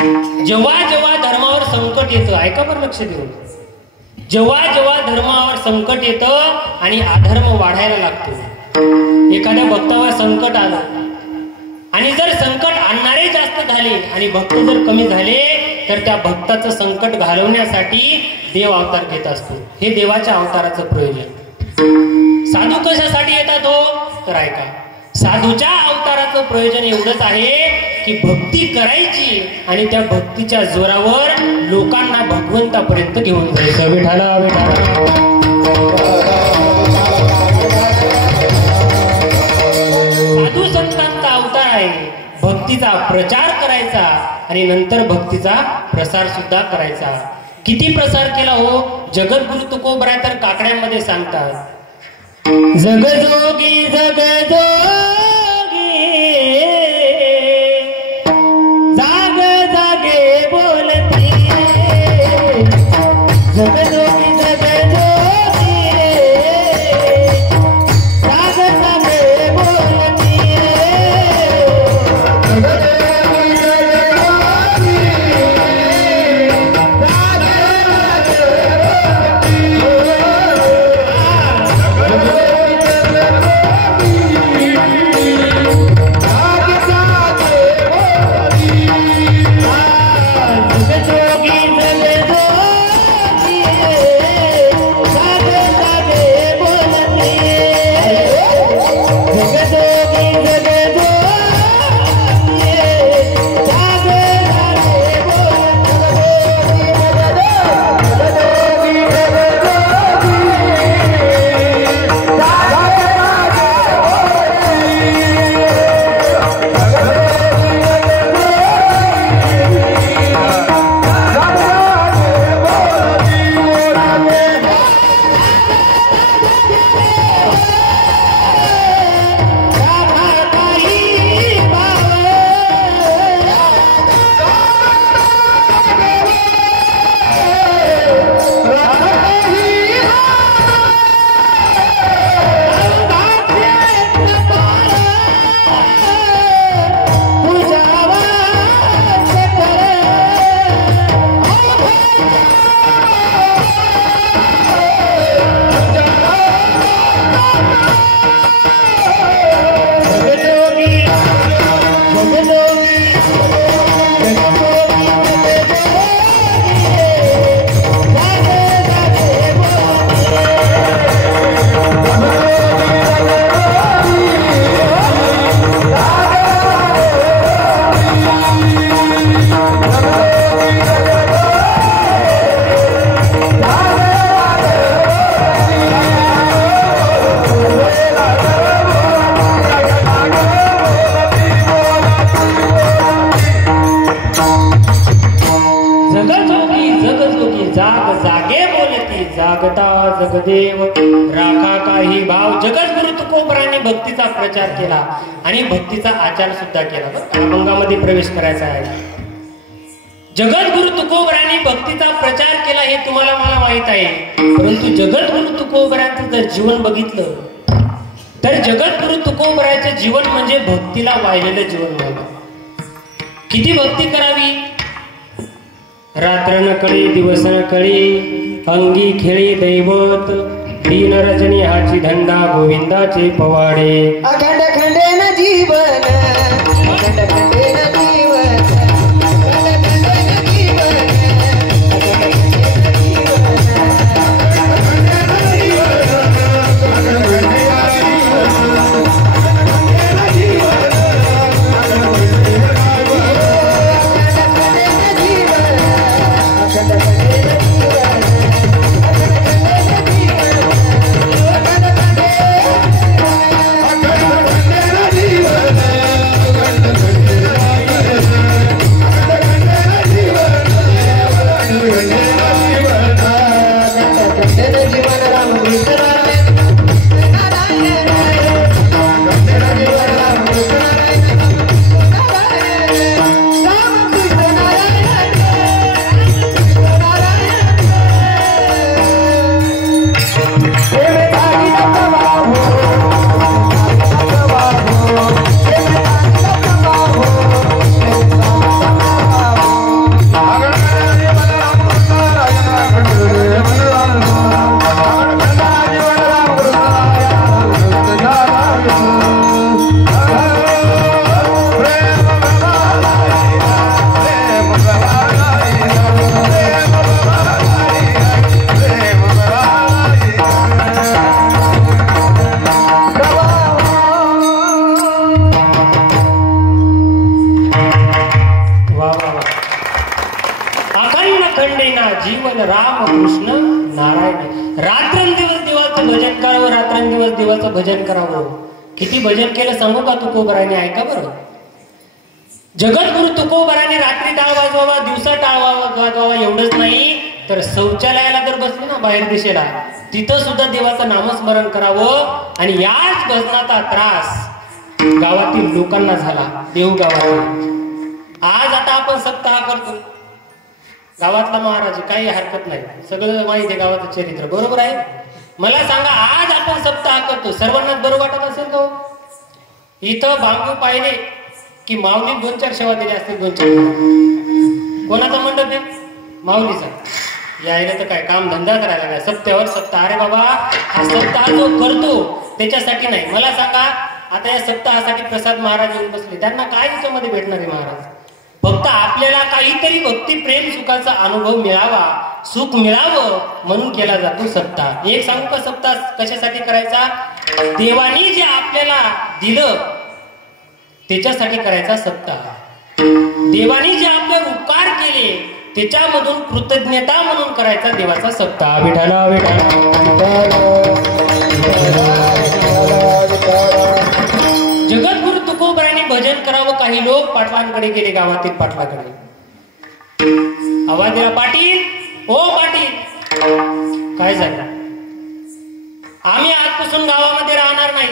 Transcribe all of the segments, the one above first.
जेव्हा जेव्हा धर्मावर संकट येतं, ऐका बरं लक्ष देऊन, जेव्हा जेव्हा धर्मावर संकट येतं आणि अधर्म वाढायला लागतो, एखाद्या भक्तावर संकट आलं आणि जर संकट आणणारे जास्त झाले आणि भक्त जर कमी झाले तर त्या भक्ताचं संकट घालवण्यासाठी देव अवतार घेत असतो. हे देवाच्या अवताराचं प्रयोजन. साधू कशासाठी येतात हो तर ऐका, साधूच्या अवताराचं प्रयोजन एवढंच आहे की भक्ती करायची आणि त्या भक्तीच्या जोरावर लोकांना भगवंतापर्यंत घेऊन जायचं. विठाला विठाला. साधू संतांचा अवतार आहे भक्तीचा प्रचार करायचा आणि नंतर भक्तीचा प्रसार सुद्धा करायचा. किती प्रसार केला हो. जगद्गुरु तुकोबरा तर काकड्यांमध्ये सांगतात, जगजोगी जगजोगी जाग जागे बोलती, जगजोगी जगजोगी जाग जागे बोलती, जगदेव राखा काही भाव. जगद्गुरु तुकोबराने भक्तीचा प्रचार केला आणि भक्तीचा आचार सुद्धा केला. अभंगामध्ये प्रवेश करायचा आहे. जगद्गुरु तुकोबराने भक्तीचा प्रचार केला हे तुम्हाला मला माहित आहे, परंतु जगद्गुरु तुकोबरांचं जर जीवन बघितलं तर जगद्गुरु तुकोबराचं जीवन म्हणजे भक्तीला वाहिलेलं जीवन झालं. किती भक्ती करावी. रात्र न कळी दिवस न कळी अंगी खेळी दैवत दीन रजनी हाची धंदा गोविंदाचे पवाडे. अखंड खंडेन जीवन अखंड खंडेन जीवन अखंड खंडेन जीवन खंडेना जीवन राम कृष्ण नारायण. रात्रंदिवस देवाचं भजन करावं, रात्रंदिवस देवाचं भजन करावं. किती भजन केलं सांगू का तुकोबराने? ऐका बरं. जगद्गुरु तुकोबराने रात्री टाळ वाजवावा, दिवसा टाळ वाजवावा एवढंच नाही तर शौचालयाला जर बसले ना बाहेर दिशेला, तिथं सुद्धा देवाचं नामस्मरण करावं. आणि याच भजनाचा त्रास गावातील लोकांना झाला, देव गावातील. आज आता आपण सप्ताह करतो, गावातला महाराज काही हरकत नाही, सगळं माहिती आहे गावाचं चरित्र, बरोबर आहे. मला सांगा, आज आपण सप्ताह करतो, सर्वांनाच बरोबर वाटत असेल का? इथं बांबू पाहिले की माऊली 2-4 सेवा दिल्या असतील, 2-4. कोणाचा मंडप आहे? माऊलीचा. यायला तर काय काम धंदा करायला काय, सप्त्यावर सप्ताह. अरे बाबा, हा सप्ताह जो करतो त्याच्यासाठी नाही. मला सांगा, आता या सप्ताहासाठी प्रसाद महाराज येऊन बसले, त्यांना काय त्याच्यामध्ये भेटणार आहे महाराज? फक्त आपल्याला काहीतरी भक्ती प्रेम सुखाचा अनुभव मिळावा, सुख मिळावं म्हणून केला जातो सप्ताह. एक सांगू का सप्ताह कशासाठी करायचा? देवानी जे आपल्याला दिलं त्याच्यासाठी करायचा सप्ताह. देवानी जे आपले उपकार केले त्याच्यामधून कृतज्ञता म्हणून करायचा देवाचा सप्ताह. विठाला जगद्गुरु तुकोबराने भजन करावं. काही लोक पाटलांकडे गेले, गावातील पाटलाकडे. आवाज दिला, पाटील, ओ पाटील, काय झालं? आम्ही आजपासून गावामध्ये राहणार नाही.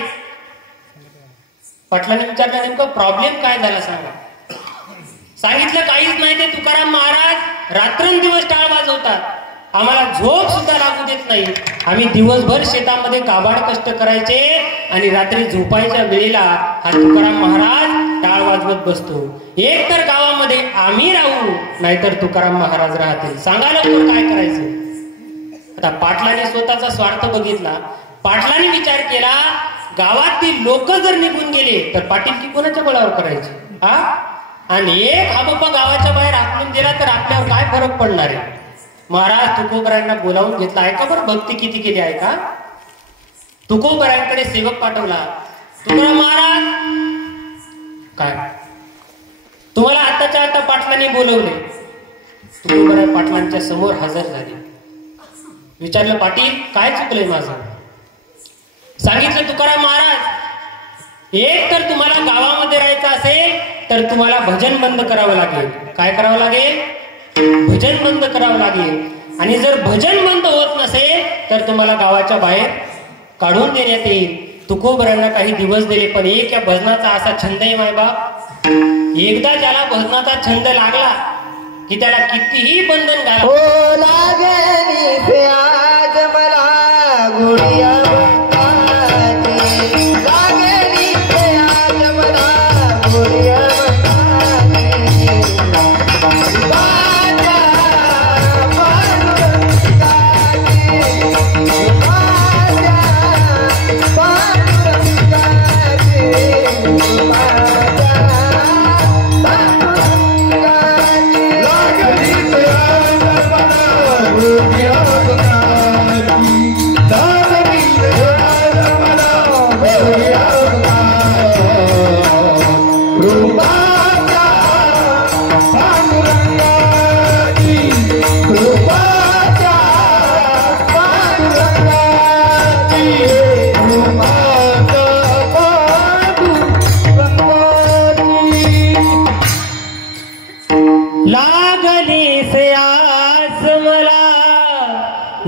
पाटलांनी विचारलं, नेमकं प्रॉब्लेम काय झाला सांगा. सांगितलं काहीच नाही, ते तुकाराम महाराज रात्रंदिवस टाळ वाजवतात, आम्हाला झोप सुद्धा लागू देत नाही. आम्ही दिवसभर शेतामध्ये काबाड कष्ट करायचे आणि रात्री झोपायच्या वेळेला हा तुकाराम महाराज टाळ वाजवत बसतो. एक तर गावामध्ये आम्ही राहू, नाहीतर तुकाराम महाराज राहतील. सांगा लवकर काय करायचं. आता पाटलाने स्वतःचा स्वार्थ बघितला. पाटलाने विचार केला, गावातील लोक जर निघून गेले तर पाटील की कोणाच्या बळावर करायची? आणि एक हा बाबा गावाच्या बाहेर हाकलून दिला तर आपल्यावर काय फरक पडणार आहे? महाराज तुकोबरायांना बोलावून घेतला. ऐका बरं, भक्ती किती केली ऐका. तुकोबरायांकडे सेवक पाठवला. तुकाराम महाराज, काय तुम्हाला आताच्या आता पाटलांनी बोलवले. तुकोबराय पाटलांच्या समोर हजर झाले. विचारलं, पाटील काय चुकलंय माझं? सांगितलं, तुकाराम महाराज, एक तर तुम्हाला गावामध्ये राहायचं असेल तर तुम्हाला भजन बंद करावं लागेल. काय करावं लागेल? भजन बंद करावं लागेल. आणि जर भजन बंद होत नसेल तर तुम्हाला गावाच्या बाहेर काढून देण्यात येईल. तुकोबरांना काही दिवस दिले, पण एक या भजनाचा असा छंद आहे मायबाप, एकदा ज्याला भजनाचा छंद लागला की त्याला कितीही बंधन घाला. हो लागली से आज मला गुडिया लागली से आज मला गुडिया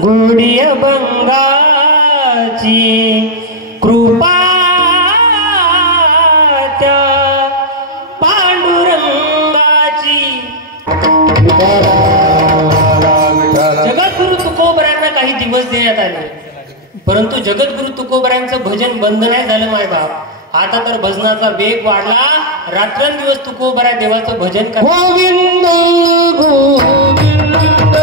गुडिया बंगाची कृपा त्या पांडुरंगाची. जगद्गुरु तुकोबरायांना काही दिवस देण्यात आले, परंतु जगद्गुरु तुकोबरायांचं भजन बंद नाही झालं मायबाप. आता तर भजनाचा वेग वाढला. रात्रंदिवस तुकोबराय देवाचं भजन करतात. गोविंद गोविंद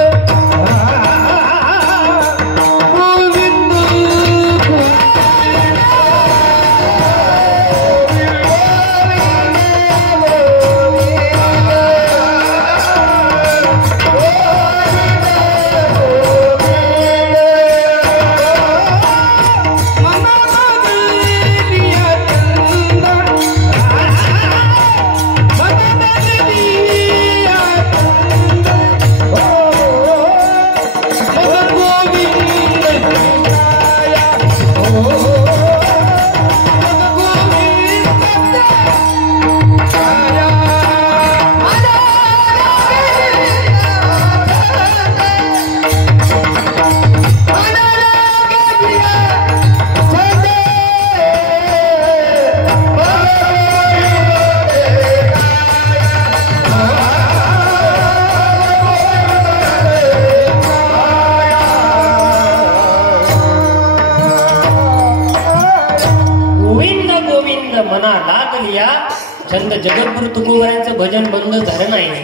छंद जगद्गुरु तुकोबरायांचं भजन बंद झालं नाही.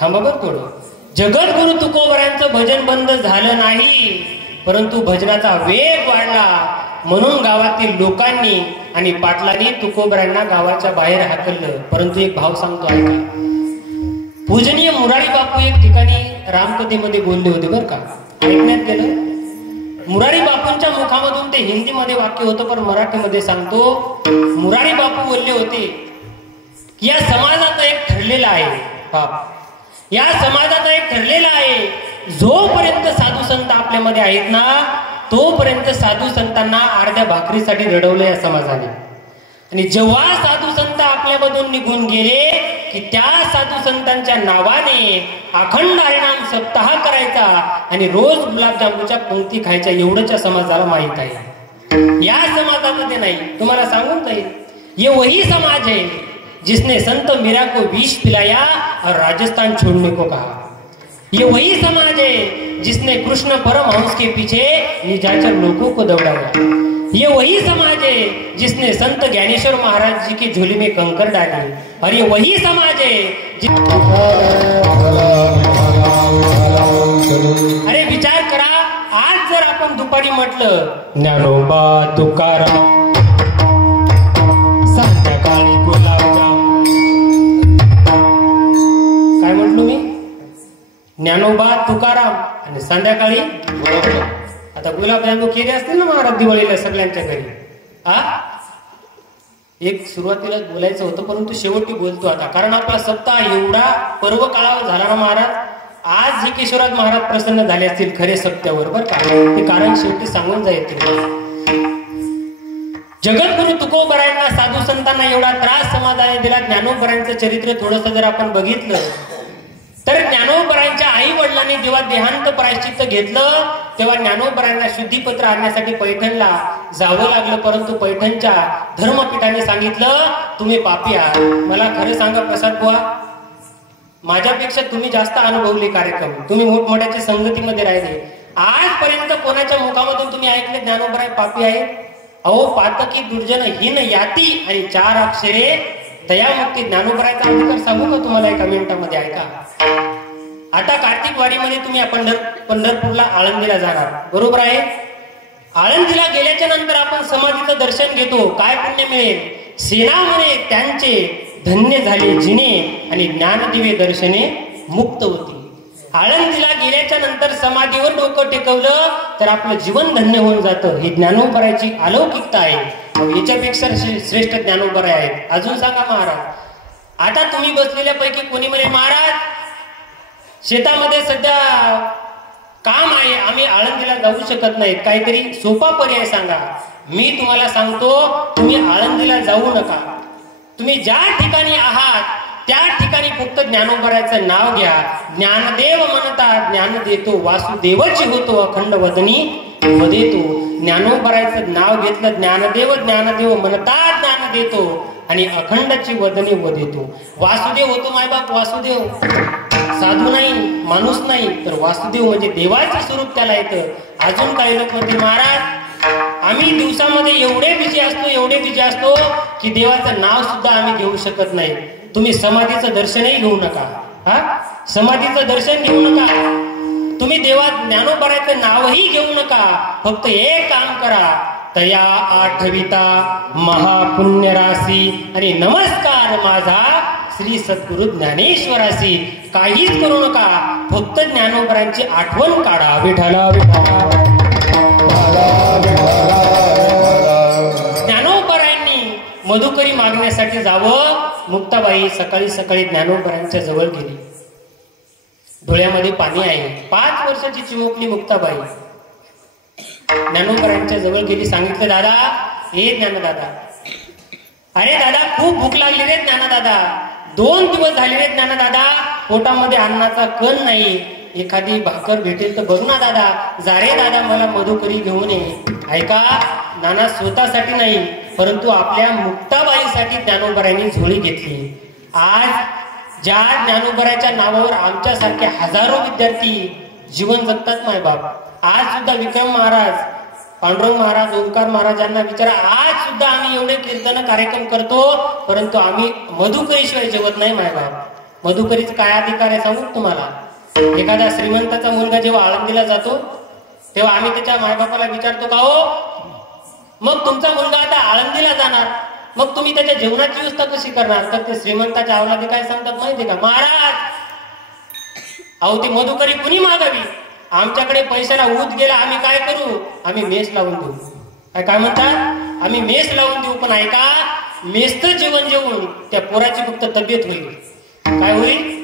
थांबा बरं थोडं. जगद्गुरु तुकोबरायांचं भजन बंद झालं नाही, परंतु भजनाचा वेग वाढला. म्हणून गावातील लोकांनी आणि पाटलांनी तुकोबरायांना गावाच्या बाहेर हाकललं. परंतु एक भाव सांगतो ऐका. पूजनीय मुरारी बापू एक ठिकाणी रामकथेमध्ये बोलले होते बरं का, ऐकण्यात गेलं. मुरारी बापूंच्या मुखामधून ते हिंदीमध्ये वाक्य होतं, पण मराठीमध्ये सांगतो. मुरारी बापू बोलले होते की या समाजाचं एक ठरलेलं आहे बाप, या समाजाचा एक ठरलेला आहे, जोपर्यंत साधू संत आपल्यामध्ये आहेत ना, तोपर्यंत साधू संतांना अर्ध्या भाकरीसाठी रडवलं या समाजाने. आणि जेव्हा साधू संत आपल्यामधून निघून गेले की त्या साधू संतांच्या नावाने अखंड हरिनाम सप्ताह करायचा आणि रोज गुलाबजामुनच्या पंक्ती खायच्या, एवढंच्या समाजाला माहित आहे. या समाजामध्ये नाही. तुम्हाला सांगून जाईल, ये वही समाज है जिसने संत मीरा को विष पिलाया और राजस्थान छोड़ने को कहा. ये वही समाज है जिसने कृष्ण परमहंस के पीछे निशाचर लोगों को दौड़ाया. ये वही समाज है जिसने संत ज्ञानेश्वर महाराज जी की झोली में कंकर डाले. और ये वही समाज है अरे विचार करा, आज जर आपण दुपारी म्हटलं ज्ञानोबा तुकाराम, संध्याकाळी गुलाबजाम, काय म्हटलो मी? ज्ञानोबा तुकाराम आणि संध्याकाळी गुलाबजाम. आता गुलाबजाम केले असतील ना महाराज दिवाळीला सगळ्यांच्या घरी. एक सुरुवातीला बोलायचं होतं, परंतु शेवटी बोलतो आता, कारण आपला सप्ताह एवढा पर्व काळावर झाला ना महाराज. आज हे केशवराज महाराज प्रसन्न झाले असतील खरे सत्यावर बरं का, ते कारण शेवटी सांगून जाईल. जगद्गुरु तुकोबरायांना साधू संतांना एवढा त्रास समाजाने दिला. ज्ञानोबरायांचं चरित्र थोडंसं जर आपण बघितलं तर ज्ञानोबरायांच्या आई वडिलांनी जेव्हा देहांत प्रायश्चित्त घेतलं तेव्हा ज्ञानोबरायांना शुद्धीपत्र आणण्यासाठी पैठणला जावं लागलं. परंतु पैठणच्या धर्मपीठाने सांगितलं, तुम्ही पापी आहात. मला खरं सांगा प्रसाद बुवा, माझ्यापेक्षा तुम्ही जास्त अनुभवले कार्यक्रम, तुम्ही मोठमोठ्याच्या संगतीमध्ये राहिले. आजपर्यंत कोणाच्या मुखामधून तुम्ही ऐकले ज्ञानोबराय पापी आहे? अहो पातकी दुर्जन हिन याती आणि 4 अक्षरे दयामुक्ती. ज्ञानोबरायचा अधिकार सांगू का तुम्हाला एका मिनिटामध्ये? ऐका. आता कार्तिक वारीमध्ये तुम्ही पंढरपूरला आळंदीला जाणार, बरोबर आहे? आळंदीला गेल्याच्या नंतर आपण समाधीचं दर्शन घेतो. काय पुण्य मिळेल? सेना म्हणे त्यांचे धन्य झाले जिने आणि ज्ञानदिवे दर्शने मुक्त होती. आळंदीला गेल्याच्या नंतर समाधीवर डोकं टेकवलं तर आपलं जीवन धन्य होऊन जातं. ही ज्ञानोबरायची अलौकिकता आहे. याच्यापेक्षा श्रेष्ठ ज्ञानोबराय आहेत. अजून सांगा महाराज. आता तुम्ही बसलेल्या पैकी कोणी म्हणे, महाराज शेतामध्ये सध्या काम आहे, आम्ही आळंदीला जाऊ शकत नाहीत, काहीतरी सोपा पर्याय सांगा. मी तुम्हाला सांगतो, तुम्ही आळंदीला जाऊ नका. तुम्ही ज्या ठिकाणी आहात त्या ठिकाणी फक्त ज्ञानोबरायचं नाव घ्या. ज्ञानदेव म्हणतात ज्ञान देतो, वासुदेवची होतो अखंड वदनी वदेतो. ज्ञानोबरायचं नाव घेतलं, ज्ञानदेव ज्ञानदेव म्हणतात ज्ञान देतो आणि अखंडची वदनी वदेतो. वासुदेव होतो मायबाप, वासुदेव साधू नाही, माणूस नाही, तर वासुदेव म्हणजे देवाचं स्वरूप त्याला येतं. अजून काही लोक म्हणते, महाराज आम्ही दिवसामध्ये एवढे बिझी असतो की देवाचं नाव सुद्धा आम्ही घेऊ शकत नाही. तुम्ही समाधीचं दर्शनही घेऊ नका. समाधीचं दर्शन घेऊ नका. तुम्ही देवा ज्ञानोबरायचं नावही घेऊ नका. फक्त एक काम करा, तया आठविता महापुण्य राशी आणि नमस्कार माझा श्री सद्गुरु ज्ञानेश्वराशी. काहीच करू नका, फक्त ज्ञानोबरायांची आठवण काढा. विठ्ठला विठ्ठला. ज्ञानोबरायांनी मधुकरी मागण्यासाठी जावं. मुक्ताबाई सकाळी सकाळी ज्ञानोबरायांच्या जवळ गेली. डोळ्यामध्ये पाणी आहे. 5 वर्षाची चिमुकली मुक्ताबाई ज्ञानोबरायांच्या जवळ गेली. सांगितलं, दादा हे ज्ञानदादा, अरे दादा खूप भूक लागली रे ज्ञानदादा, 2 दिवस झाले रे ज्ञानदादा, पोटामध्ये अन्नाचा कण नाही, एखादी भाकर भेटेल तर बघ ना दादा, जा रे दादा मला मधुकरी घेऊन ये. ऐका, नाना स्वतःसाठी नाही परंतु आपल्या मुक्ताबाईसाठी ज्ञानोबरायांनी झोळी घेतली. आज ज्या ज्ञानोबराच्या नावावर आमच्यासारखे हजारो विद्यार्थी जीवन जगतात मायबाप. आज सुद्धा विक्रम महाराज पांडुरंग महाराज, ओंकार महाराजांना विचारा. आज सुद्धा आम्ही एवढे कीर्तन कार्यक्रम करतो, परंतु आम्ही मधुकरीशिवाय जेवत नाही मायबाप. मधुकरीच काय अधिकार आहे सांगू तुम्हाला. एखाद्या श्रीमंताचा मुलगा जेव्हा आळंदीला जातो तेव्हा आम्ही त्याच्या मायबापाला विचारतो का हो मग तुमचा मुलगा आता आळंदीला जाणार, मग तुम्ही त्याच्या जेवणाची व्यवस्था कशी करणार. तर ते श्रीमंताच्या अवलादी काय सांगतात माहितीये का, महाराज अहो ती मधुकरी कुणी मागावी, आमच्याकडे पैशाला ऊत गेला, आम्ही काय करू, आम्ही मेस लावून देऊ. काय म्हणतात, आम्ही मेस लावून देऊ. पण ऐका, मेसचं जेवण जेवून त्या पोराची फक्त तब्येत होईल. काय होईल,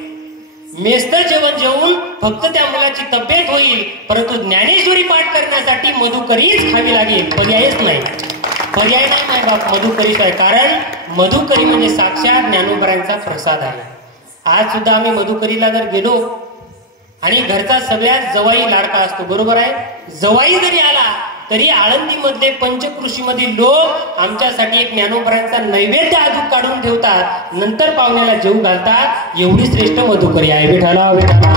मेसचं जेवण जेवून फक्त त्या मुलाची तब्येत होईल, परंतु ज्ञानेश्वरी पाठ करण्यासाठी मधुकरीच खावी लागेल, पर्यायच नाही. पर्याय नाही माय बाप, मधुकरीच आहे. कारण मधुकरी म्हणजे साक्षात ज्ञानोबरांचा प्रसाद आहे. आज सुद्धा आम्ही मधुकरीला जर गेलो आणि घरचा सगळ्यात जवाई लाडका असतो, बरोबर आहे, जवाई जरी आला तरी आळंदी मधले पंचकृषी मधील लोक आमच्यासाठी एक ज्ञानोबरांचा नैवेद्य अजून काढून ठेवतात, नंतर पाहुण्याला जेवू घालतात. एवढी श्रेष्ठ मधुकरी आहे. विठाला विठाला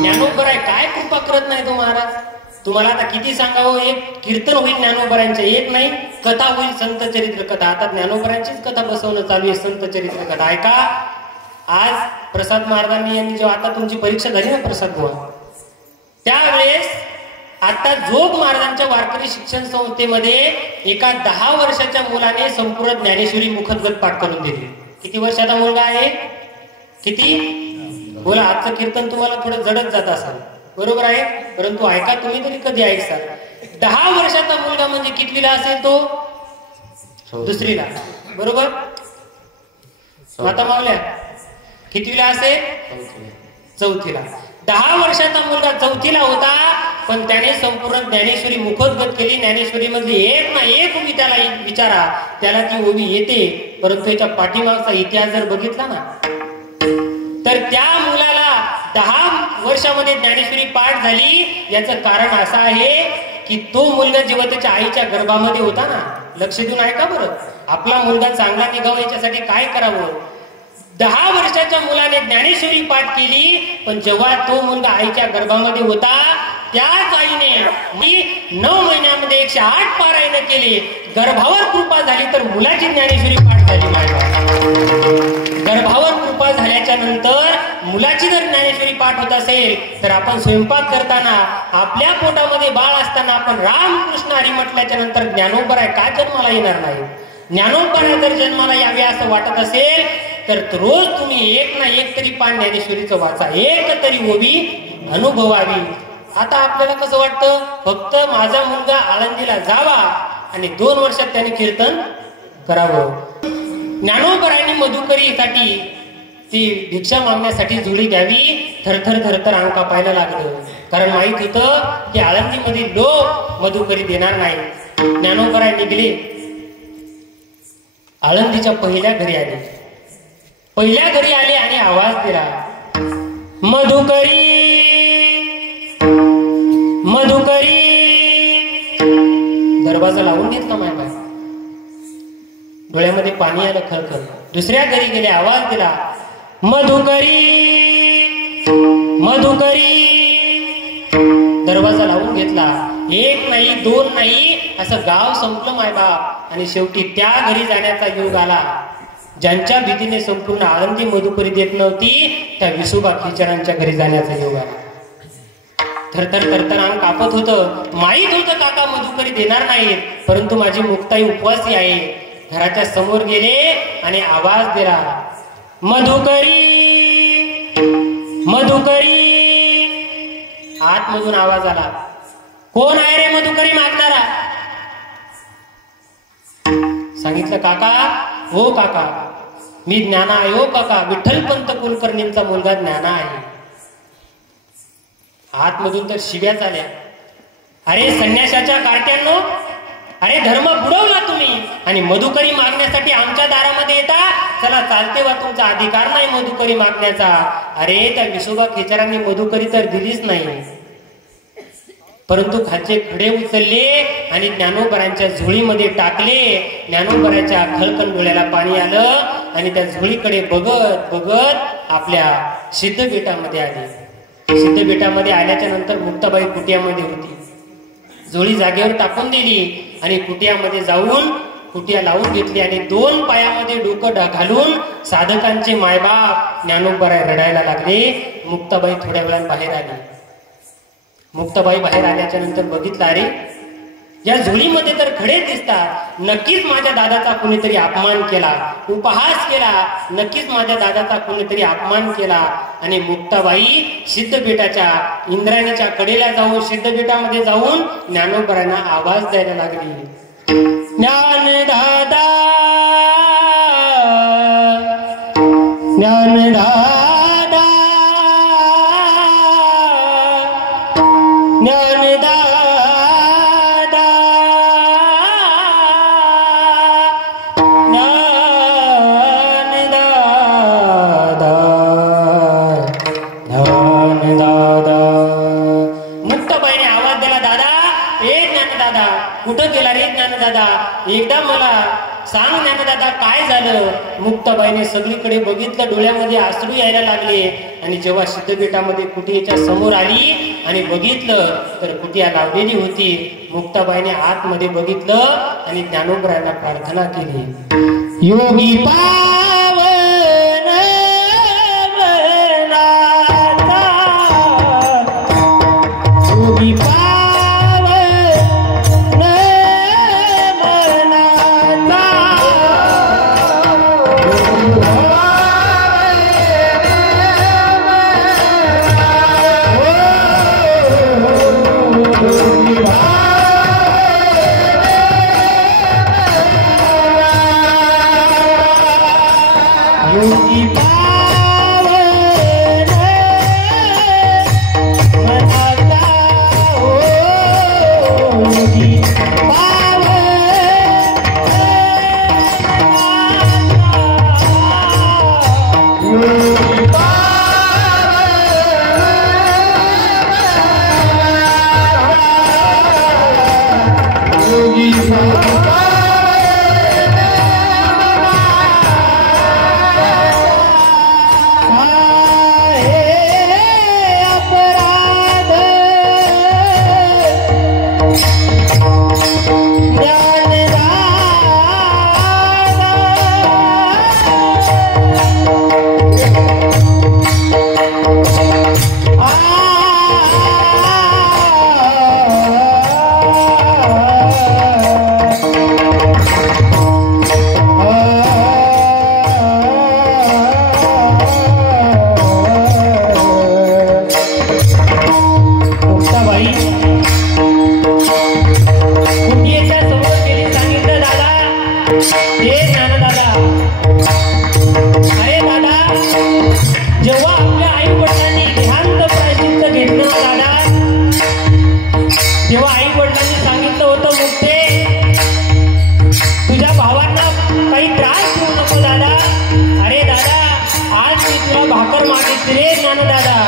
ज्ञानोबर आहे, काय कृपा करत नाही तो महाराज. तुम्हाला आता किती सांगावं, एक कीर्तन होईल ज्ञानोबरांचे, एक नाही कथा होईल, संत चरित्र कथा. आता ज्ञानोबरांचीच कथा बसवणं चालू आहे, संत चरित्र कथा. ऐका, आज प्रसाद महाराजांनी यांनी जेव्हा आता तुमची परीक्षा झाली ना प्रसाद बुवा, त्यावेळेस आता जोग महाराजांच्या वारकरी शिक्षण संस्थेमध्ये एका 10 वर्षाच्या मुलाने संपूर्ण ज्ञानेश्वरी मुखद्गत पाठ करून दिली. किती वर्षाचा मुलगा आहे, किती बोला. आजचं कीर्तन तुम्हाला थोडं जडत जात असाल, बरोबर आहे, परंतु ऐका तुम्ही तरी कधी ऐकसाल. 10 वर्षाचा मुलगा म्हणजे कितवीला असेल तो, दुसरीला, बरोबर. माता मावल्या कितवीला असेल, चौथीला. 10 वर्षाचा मुलगा चौथीला होता, पण त्याने संपूर्ण ज्ञानेश्वरी मुखोद्गत केली. ज्ञानेश्वरी मधली एक ना एक उभी त्याला विचारा, त्याला ती उभी येते. परंतु याच्या पाठीमागचा इतिहास जर बघितला ना, तर त्या मुलाला 10 वर्षामध्ये ज्ञानेश्वरी पाठ झाली. याचं कारण असं आहे की तो मुलगा जेव्हा त्याच्या आईच्या गर्भामध्ये होता ना, लक्ष देऊन ऐका बरं, आपला मुलगा चांगला निघावा याच्यासाठी काय करावं. 10 वर्षाच्या मुलाने ज्ञानेश्वरी पाठ केली, पण जेव्हा तो मुलगा आईच्या गर्भामध्ये होता त्याच आईने 9 महिन्यामध्ये 108 पारायण केले. गर्भावर कृपा झाली तर मुलाची ज्ञानेश्वरी पाठ झाली. गर्भावर कृपा झाल्याच्या नंतर मुलाची जर ज्ञानेश्वरी पाठ होत असेल तर आपण स्वयंपाक करताना, आपल्या पोटामध्ये बाळ असताना आपण रामकृष्ण हरी म्हटल्याच्या नंतर ज्ञानोबराय काय जन्माला येणार नाही. ज्ञानोबराय जर जन्माला यावे असं वाटत असेल तर रोज तुम्ही एक ना एक तरी पाठ ज्ञानेश्वरीचं वाचा, एक तरी ओवी अनुभवावी. आता आपल्याला कसं वाटतं, फक्त माझा मुलगा आळंदीला जावा आणि 2 वर्षात त्याने कीर्तन करावं. ज्ञानोबरायांनी मधुकरीसाठी ती भिक्षा मागण्यासाठी जुळी द्यावी. थरथर थरथर अंग कापायला लागलं, कारण माहित होतं की आळंदीमधील लोक मधुकरी देणार नाही. ज्ञानोबराय निघले, आळंदीच्या पहिल्या घरी आले. पहिल्या घरी आले आणि आवाज दिला, मधुकरी मधुकरी. दरवाजा लावून घेतला मायबाई, डोळ्यामध्ये पाणी आलं खळखळ. दुसऱ्या घरी गेले, आवाज दिला, मधुकरी मधुकरी. दरवाजा लावून घेतला. 1 नाही 2 नाही असं गाव संपलं मायबाप. आणि शेवटी त्या घरी जाण्याचा योग आला ज्यांच्या भीतीने संपूर्ण आळंदी मधुकरी देत नव्हती, त्या विसोबा खिचरांच्या घरी जाण्याचा योग आला. थरथर थरथर अंग कापत होतं. माहीत होतं काका मधुकरी देणार नाहीत, परंतु माझी मुक्ताई उपवासी आहे. घराच्या समोर गेले आणि आवाज दिला, मधुकरी मधुकरी. आतमधून आवाज आला, कोण आहे रे मधुकरी मागणारा. सांगितलं, काका, हो काका, मी ज्ञाना आहे. हो काका, विठ्ठलपंत कुलकर्णींचा मुलगा ज्ञाना आहे. आतमधून तर शिव्याच आल्या. अरे संन्याशाच्या कार्ट्यांनो, अरे धर्म बुडवला तुम्ही आणि मधुकरी मागण्यासाठी आमच्या दारामध्ये येता. चला चालते वा, तुमचा अधिकार नाही मधुकरी मागण्याचा. अरे त्या विसोबा खेचरांनी मधुकरी तर दिलीच नाही, परंतु खालचे खडे उचलले आणि ज्ञानोबरांच्या झोळीमध्ये टाकले. ज्ञानोबराच्या खळखळ डोळ्याला पाणी आलं आणि त्या झोळीकडे बघत बघत आपल्या सिद्धपीठामध्ये आले. सिद्धपीठामध्ये आल्याच्या नंतर मुक्ताबाई कुटियामध्ये होती. जोळी जागेवर टाकून दिली आणि कुटियामध्ये जाऊन कुटिया लावून घेतली आणि 2 पायामध्ये डोकं घालून साधकांचे मायबाप ज्ञानोबराय रडायला लागले. मुक्ताबाई थोड्या वेळात बाहेर आली. मुक्ताबाई बाहेर आल्याच्या नंतर बघितलं, अरे या झोळीमध्ये तर खडे दिसतात. नक्कीच माझ्या दादाचा कुणीतरी अपमान केला, उपहास केला. नक्कीच माझ्या दादाचा कुणीतरी अपमान केला. आणि मुक्ताबाई सिद्धपीठाच्या इंद्रायणीच्या कडेला जाऊन सिद्धपीठामध्ये जाऊन ज्ञानोबरायांना आवाज द्यायला लागली. ज्ञानदादा, ज्ञानदादा, ज्ञानदादा, ज्ञानदादा, ज्ञानदादा. मुक्ताबाईने आवाज दिला, दादा, ए ज्ञानदादा, कुठं गेला रे ज्ञानदादा? एकदा मला सांग ज्ञानदादा, काय झालं? मुक्ताबाईने सगळीकडे बघितलं, डोळ्यामध्ये अश्रू यायला लागले. आणि जेव्हा सिद्धपीठामध्ये कुटियाच्या समोर आली आणि बघितलं तर कुटिया लावलेली होती. मुक्ताबाईने आतमध्ये बघितलं आणि ज्ञानोबरायांना प्रार्थना केली. योगी पावन मनाचा, योगी ज्ञानदादा,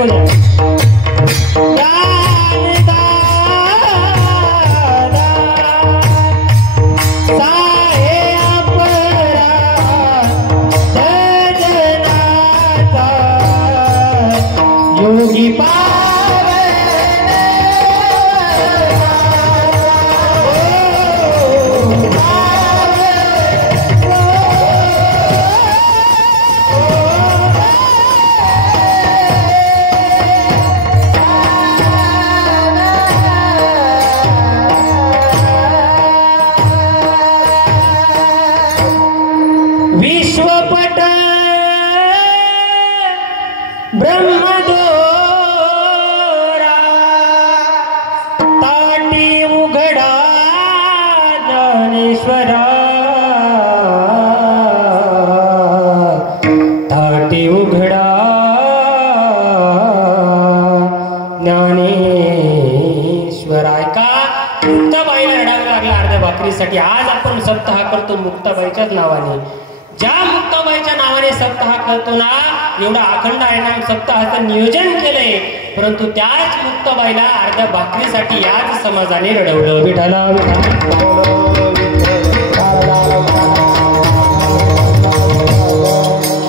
ऐकू द्या. योगी विश्वपट ब्रह्मदोरा ताटी उघडा ज्ञानेश्वरा ताटी उघडा ज्ञानेश्वरा. ऐका मुक्ताबाईला रडावं लागला अर्ध्या भाकरीसाठी. आज आपण सप्ताह करतो मुक्ताबाईच्याच नावाने. ज्या मुक्ताबाईच्या नावाने सप्ताह करतो ना, एवढा अखंड हरिनाम सप्ताहाचं नियोजन केलंय, परंतु त्याच मुक्ताबाईला अर्ध्या भाकरीसाठी याच समाजाने रडवलं. विठाला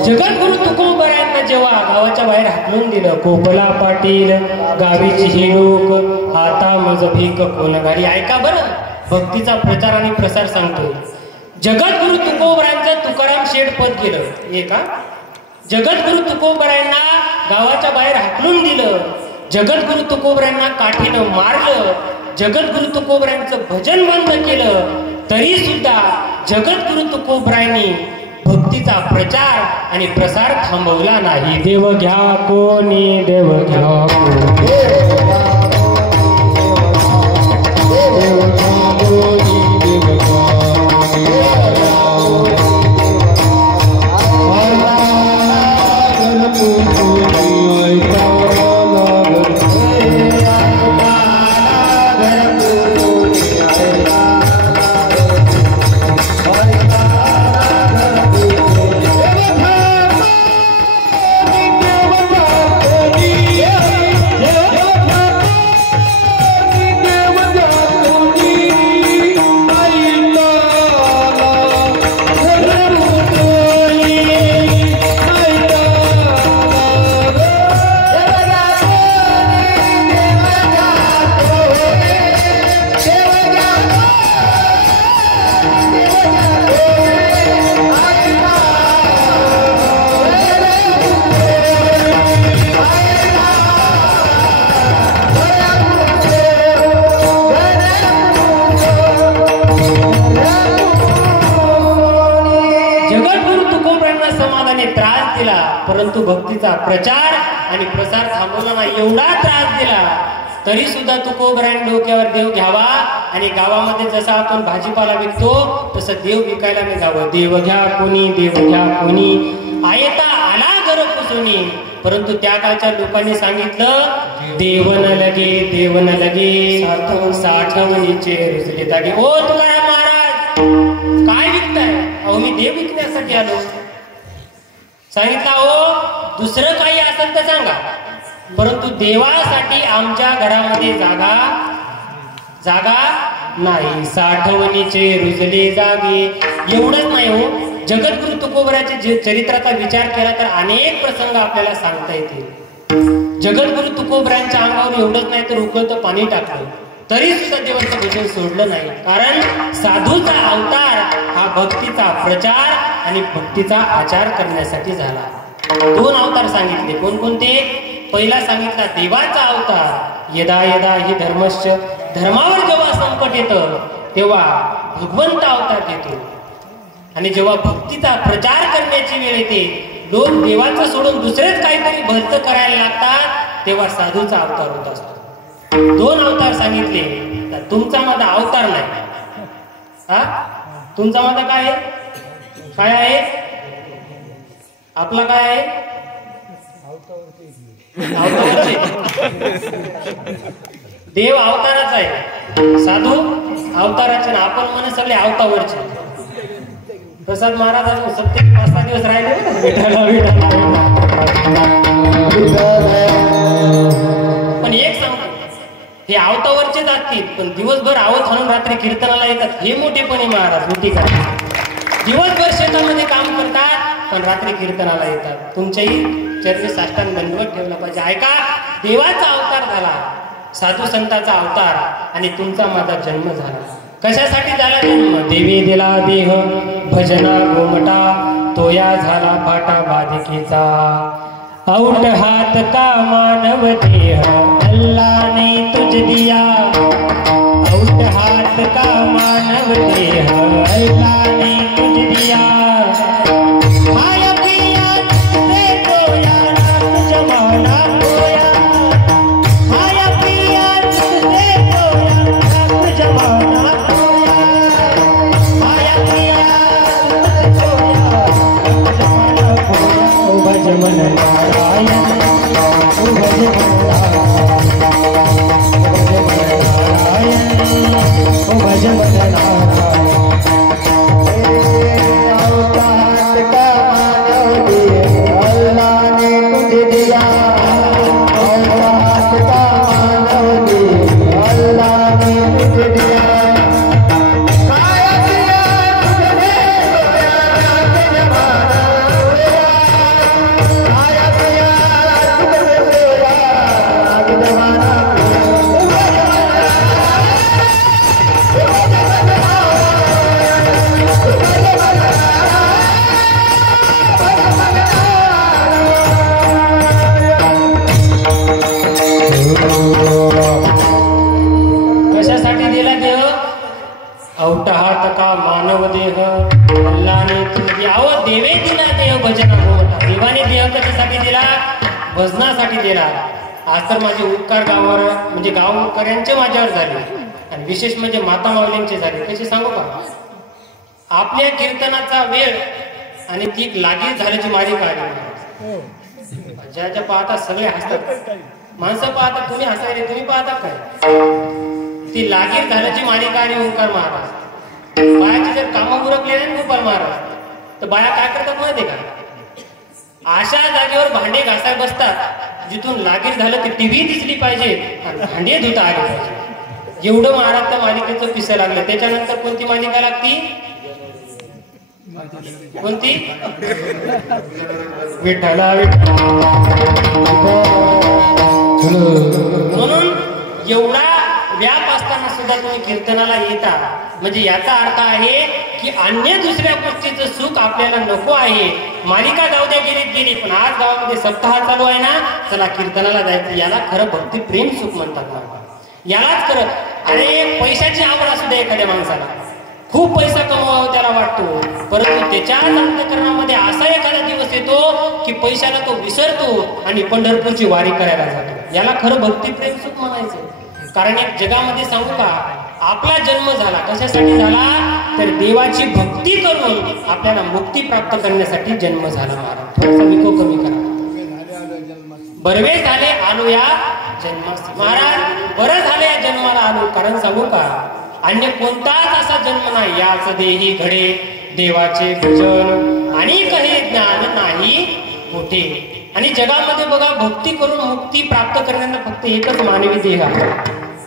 जगद्गुरु तुकोबरायांना जेव्हा गावाच्या बाहेर हाकलून दिलं, कोपला पाटील गावीची ही लोक आता मज भीक कोण घाली. ऐका बरं, भक्तीचा प्रचार आणि प्रसार सांगतोय. जगद्गुरु तुकोबरायांचं तुकाराम शेठ पद केलं. हे का जगद्गुरु तुकोबरायांना गावाच्या बाहेर हाकलून दिलं, जगद्गुरु तुकोबरायांना काठीनं मारलं, जगद्गुरु तुकोबरायांचं भजन बंद केलं, तरी सुद्धा जगद्गुरु तुकोबरायांनी भक्तीचा प्रचार आणि प्रसार थांबवला नाही. देव घ्या कोणी, देव घ्या परंतु भक्तीचा प्रचार आणि प्रसार थांबवला नाही. एवढा त्रास दिला तरी सुद्धा तुकोबरायांनी डोक्यावर देव घ्यावा आणि गावामध्ये जसा आपण भाजीपाला विकतो तसं देव विकायला निघावं. देव घ्या कोणी, देव घ्या कोणी, आयता आला घर पुसुनी. परंतु त्या काळच्या लोकांनी सांगितलं देवन लगे, देवन लगे, साठवणीचे रुजले दागे. ओ तुकाराम महाराज काय विकताय? अहो मी देव विकण्यासाठी आलो. सांगितलं हो दुसरं काही असेल तर सांगा, परंतु देवासाठी आमच्या घरामध्ये जागा नाही. साठवणीचे रुजले जागे. एवढंच नाही हो, जगद्गुरु तुकोबराच्या चरित्राचा विचार केला तर अनेक प्रसंग आपल्याला सांगता येतील. जगद्गुरु तुकोबरायांच्या अंगावर एवढंच नाही तर उकळतं पाणी टाकलं तरी सुद्धा देवाचं भजन सोडलं नाही. कारण साधूचा अवतार हा भक्तीचा प्रचार आणि भक्तीचा आचार करण्यासाठी झाला. 2 अवतार सांगितले. कोणकोणते? पहिला सांगितला देवाचा अवतार. यदा यदा ही धर्मश्च, धर्मावर जेव्हा संकट येतं तेव्हा भगवंत अवतार घेतो. आणि जेव्हा भक्तीचा प्रचार करण्याची वेळ येते, लोक देवाचं सोडून दुसरेच काहीतरी भक्त करायला लागतात, तेव्हा साधूचा अवतार होत असतो. 2 अवतार सांगितले. तुमचा माझा अवतार नाही. हा तुमचा माझा काय आहे? काय आहे आपला? काय आहे? देव अवताराचा आहे, साधू अवताराचे ना. आपण म्हणे सगळे अवतावरचे. प्रसाद महाराज 5-6 दिवस राहिले. हे आवतावरचेच असतील, पण दिवसभर आवत आणून रात्री कीर्तनाला येतात. हे मोठेपणे महाराज मोठी करतात. दिवसभर शेतामध्ये काम करतात पण रात्री कीर्तनाला येतात. तुमच्याही चरणी साष्टांग दंडवत ठेवला पाहिजे. ऐका, देवाचा अवतार झाला, साधू संतांचा अवतार, आणि तुमचा माझा जन्म झाला. कशासाठी झाला जन्म? देवी दिला देह भजना गोमटा, तोया झाला फाटा बाधिकेचा. औट हात का मानव देह अल्लाने तुझ दिया. औट हात का मानव देह अल्लाने तुझ दिया. मन नारायण भज मन नारायण. अवतार का मानव दिया अल्लाह ने तुझे दिया. अवतार का मानव दिया अल्लाह ने तुझे दिया. कशासाठी दिला देह? औटा हात का मानव देह अल्लाने तुझी. आव देवे दिला देह भजना गोमटा. देवाने देह कशासाठी दिला? भजनासाठी दिला. आज तर माझे उपकार गावावर म्हणजे गावकऱ्यांचे माझ्यावर झाले, आणि विशेष म्हणजे माता माऊलींचे झाले. कसे सांगू का? आपल्या कीर्तनाचा वेळ आणि ती लागीच झाल्याची माझी काळजी. ज्या ज्या पाहता सगळे हसतात. माणसं पाहतात, तुम्ही हसायले, तुम्ही पाहता काय? ती लागीर झाल्याची मालिका आणि ओंकार महाराज. बायाची जर कामं उरकले नाही गोपाल महाराज, तर बाया काय करतात माहिती का? अशा जागेवर भांडे घासाय बसतात जिथून लागीर झालं ती टीव्ही दिसली पाहिजे आणि भांडे धुता आले पाहिजे. एवढं महाराज त्या मालिकेचं पिसं लागलं. त्याच्यानंतर कोणती मालिका लागती? कोणती? विठ्ठला विठ्ठला. म्हणून एवढा व्याप असताना सुद्धा तुम्ही कीर्तनाला येता, म्हणजे याचा अर्थ आहे की अन्य दुसऱ्या गोष्टीचं सुख आपल्याला नको आहे. मालिका जाऊ द्या गेली, पण आज गावामध्ये सप्ताह चालू आहे ना, चला कीर्तनाला जायचं. याला खरं भक्ती प्रेम सुख म्हणतात ना. यालाच खरं. अरे पैशाची आवड असू द्या एखाद्या माणसाला, खूप पैसा कमवावा त्याला वाटतो, परंतु त्याच्या अंतःकरणामध्ये असा एखादा दिवस येतो की पैशाला तो विसरतो आणि पंढरपूरची वारी करायला जातो. याला खरं भक्ती प्रेम सुख म्हणायचं. कारण एक जगामध्ये सांगू का, आपला जन्म झाला कशासाठी झाला? तर देवाची भक्ती करून आपल्याला मुक्ती प्राप्त करण्यासाठी जन्म झाला. महाराज थोडासा विको कमी करा. बरवे झाले आलो या जन्मास. महाराज बरं झाले या जन्माला आलो. कारण सांगू का, अन्य कोणताच असा जन्म नाही. याच देही घडे देवाचे भजन आणि काही ज्ञान नाही मोठे. आणि जगामध्ये बघा, भक्ती करून मुक्ती प्राप्त करण्याला फक्त एकच मानवी देह आहे.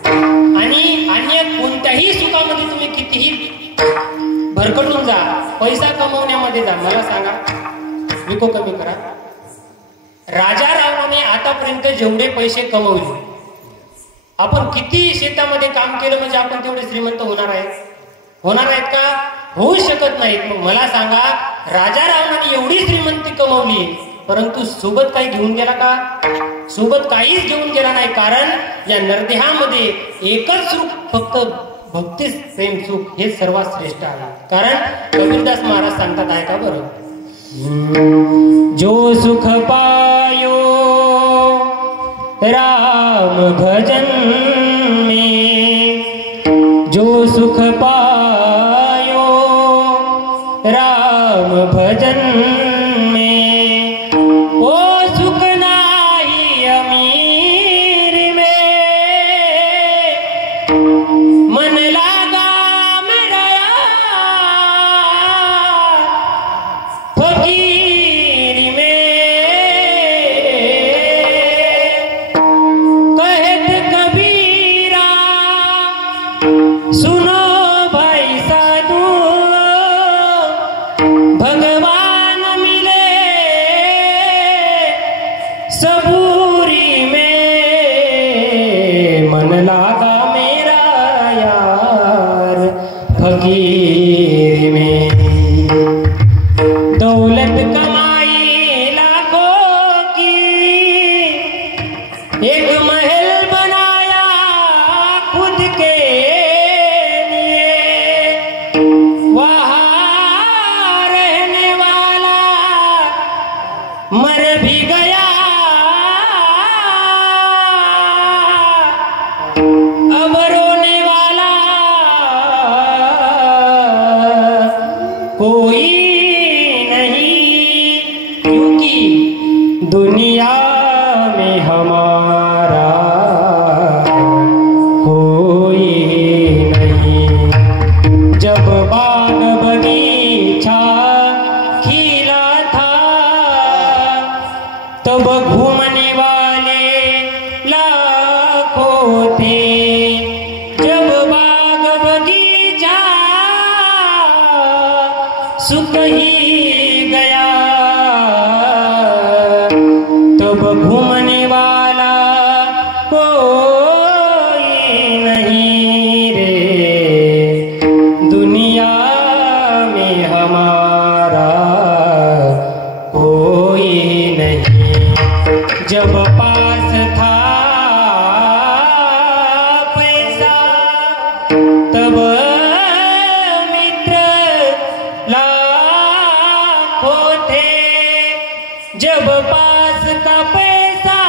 आणि अन्य कोणत्याही सुखामध्ये तुम्ही कितीही भरकटून जा, पैसा कमवण्यामध्ये जा, मला सांगा, विको कमी करा. राजा रावणाने आतापर्यंत जेवढे पैसे कमवले, आपण किती शेतामध्ये काम केलं म्हणजे आपण तेवढे श्रीमंत होणार आहेत का? होऊ शकत नाहीत. मग मला सांगा, राजा रावणाने एवढी श्रीमंती कमवली, परंतु सोबत काही घेऊन गेला का? सोबत काहीच घेऊन गेला नाही. कारण या नरदेहामध्ये एकच सुख, फक्त भक्ती प्रेम सुख, हे सर्वात श्रेष्ठ आहे. कारण कबीरदास महाराज सांगतात, ऐका बरं, जो सुख पायो राम भजन में, जो सुख पायो राम भजन में, ओ सुख नाही अमीर में, मन लागा मेरा फकीर में, कहत कबीर सबूरी में मन लागा मेरा यार फकीर में। दौलत कमाई लाखों की, एक महल बनाया खुद के लिए, वहाँ रहने वाला मर भी गया, अब रोने वाला कोई नहीं, क्योंकि दुनिया में हमारा कोई नहीं। जब बाग बगीचा खिला था, तब घूमने वाले लाखों थे। जब बाग बगीचा सुख ही गया, तब घूमने वाला कोई नहीं रे। दुनिया में हमारा कोई नहीं। जब पास था पैसा, तब मित्र लाखों थे। जब पास का पैसा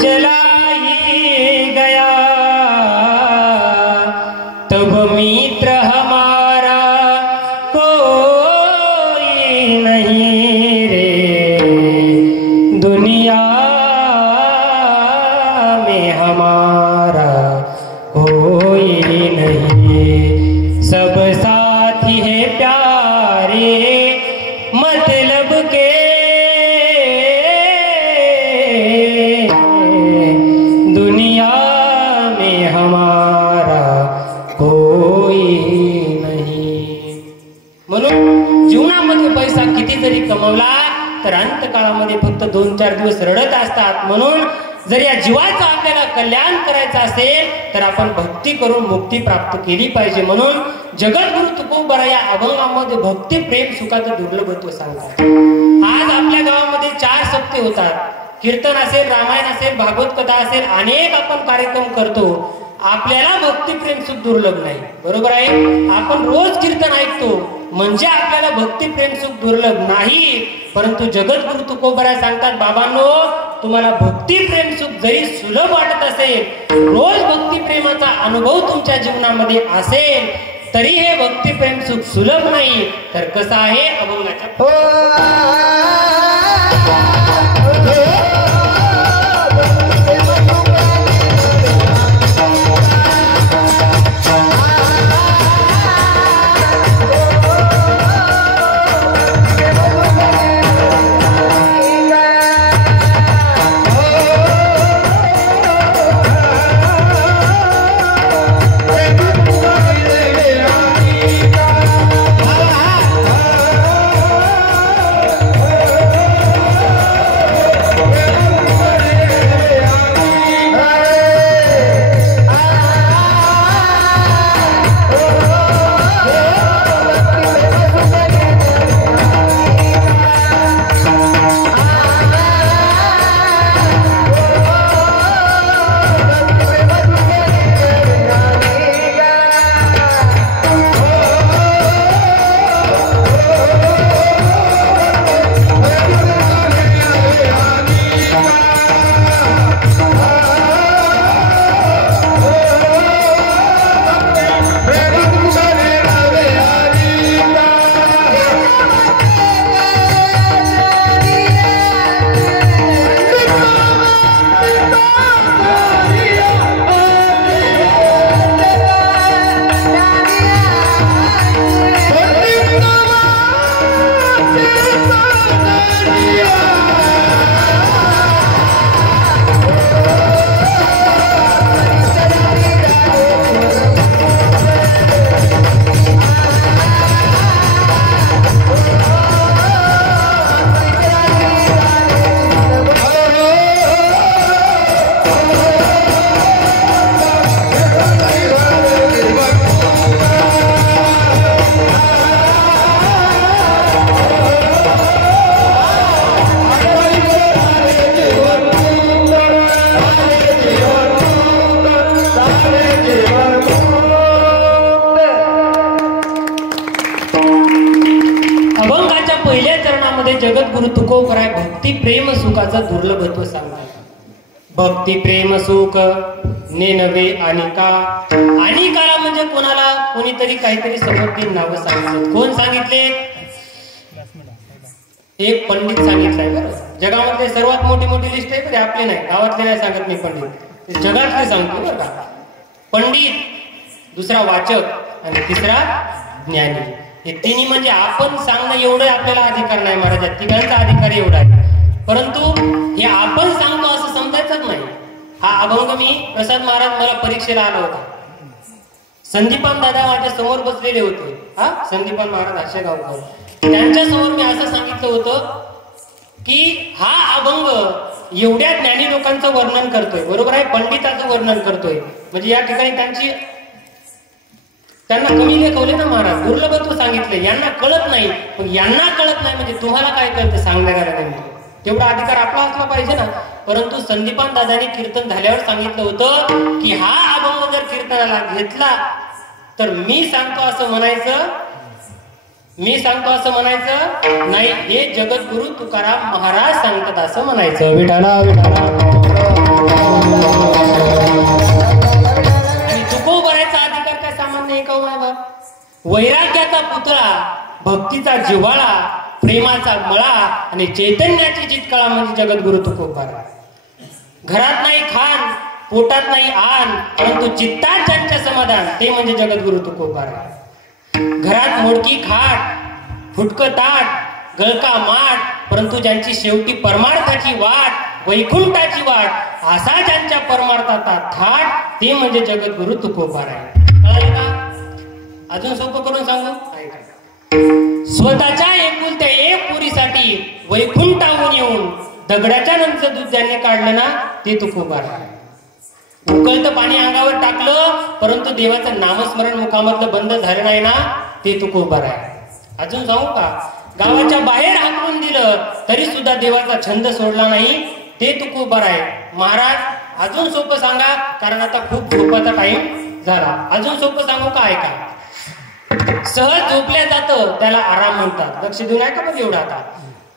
चला ही गया, तब मित्र हमारा कोई नहीं रे। दुनिया में हमारा कोई नहीं। सब साथी है प्यारे मतलब के, दुनिया में हमारा कोई नाही। म्हणून जीवनामध्ये पैसा किती जरी कमवला तर अंतकाळामध्ये फक्त 2-4 दिवस रडत असतात। म्हणून जर या जीवाचं आपल्याला कल्याण करायचं असेल तर आपण भक्ती करून मुक्ती प्राप्त केली पाहिजे। म्हणून जगद्गुरु तुकोबरा या अभंगामध्ये भक्ती प्रेम सुखाचं दुर्लभत्व सांगतात। आज आपल्या गावामध्ये 4 सप्ते होतात। कीर्तन असेल, रामायण असेल, भागवत कथा असेल, अनेक आपण कार्यक्रम करतो। आपल्याला भक्ती प्रेम सुख दुर्लभ नाही, बरोबर आहे? आपण रोज कीर्तन ऐकतो म्हणजे आपल्याला भक्ती प्रेम सुख दुर्लभ नाही। परंतु जगद्गुरु तुकोबरा सांगतात, बाबांनो तुम्हाला भक्ती प्रेम सुख जरी सुलभ वाटत असेल, रोज भक्ती प्रेमाचा अनुभव तुमच्या जीवनामध्ये असेल, तरी हे भक्ती प्रेम सुख सुलभ नाही। तर कसं आहे अभंगाच्या पहिल्या चरणामध्ये जगद्गुरु तुकोबराय भक्ती प्रेम सुखाचं दुर्लभत्व सांगतात. भक्ती प्रेम सुख नेनवे अनिका. अनिकाला म्हणजे कोणाला? कोणीतरी काहीतरी समोर तीन नावं सांगितलं. कोण सांगितले? एक पंडित सांगितलंय. बरं, जगामधले सर्वात मोठी मोठी लिस्ट आहे, पण आपले नाही, गावातले नाही सांगत मी पंडित, जगातले सांगतो बरं का. पंडित, दुसरा वाचक आणि तिसरा ज्ञानी. हे तिन्ही म्हणजे आपण सांगणं एवढं आपल्याला अधिकार नाही महाराज, तिघांचा अधिकार एवढा आहे. परंतु हे आपण सांगतो असं समजायचंच नाही. हा अभंग मी प्रसाद महाराज मला परीक्षेला आला होता. संदीपान दादा माझ्या समोर बसलेले होते. हा संदीपान महाराज आशेगावकर, त्यांच्या समोर मी असं सांगितलं होतं की हा अभंग एवढ्या ज्ञानी लोकांचं वर्णन करतोय, बरोबर आहे, पंडिताचं वर्णन करतोय, म्हणजे या ठिकाणी त्यांना कमी लेखवले ना महाराज, दुर्लभत्व सांगितले. यांना कळत नाही, पण यांना कळत नाही म्हणजे तुम्हाला काय कळतं सांगण्याला? तेवढा अधिकार आपला असला पाहिजे ना. परंतु संदीपान दादांनी कीर्तन झाल्यावर सांगितलं होतं की हा अभंग जर कीर्तनाला घेतला तर मी सांगतो असं म्हणायचं नाही, हे जगद्गुरु तुकाराम महाराज सांगतात असं म्हणायचं. विठाला विठाला. आणि तुकोबरायचा अधिकार काय सामान्य आहे का बाप? वैराग्याचा पुतळा, भक्तीचा जिव्हाळा, प्रेमाचा मळा आणि चैतन्याची चितकळा म्हणजे जगद्गुरु तुकोबराय. घरात नाही खान, पोटात नाही आन, परंतु चित्तात ज्यांचे समाधान ते म्हणजे जगद्गुरु तुकोबराय. घरात मोडकी खाट, फुटकं ताट, गळका माठ, परंतु ज्यांची शेवटी परमार्थाची वाट, वैकुंठाची वाट, असा ज्यांच्या परमार्थाचा थाट ते म्हणजे जगद्गुरु तुकोबराय. कळालं का? अजून सोपं करून सांगू. स्वतःच्या एकुलत्या एक पुरीसाठी वैकुंठाहून येऊन दगडाच्या नंतर दूध ज्यांनी काढलं ना ते तुकोबराय. उकळतं पाणी अंगावर टाकलं परंतु देवाचं नामस्मरण मुखामधलं बंद झालं नाही ना ते तुकोबराय. अजून सांगू का? गावाच्या बाहेर हाकलून दिलं तरी सुद्धा देवाचा छंद सोडला नाही ते तुकोबराय. महाराज अजून सोपं सांगा, कारण आता खूप झोपाचा टाइम झाला. अजून सोपं सांगू का? ऐका. सहज झोपल्या जातं त्याला आराम म्हणतात. लक्ष देऊन ऐका बघ एवढा. आता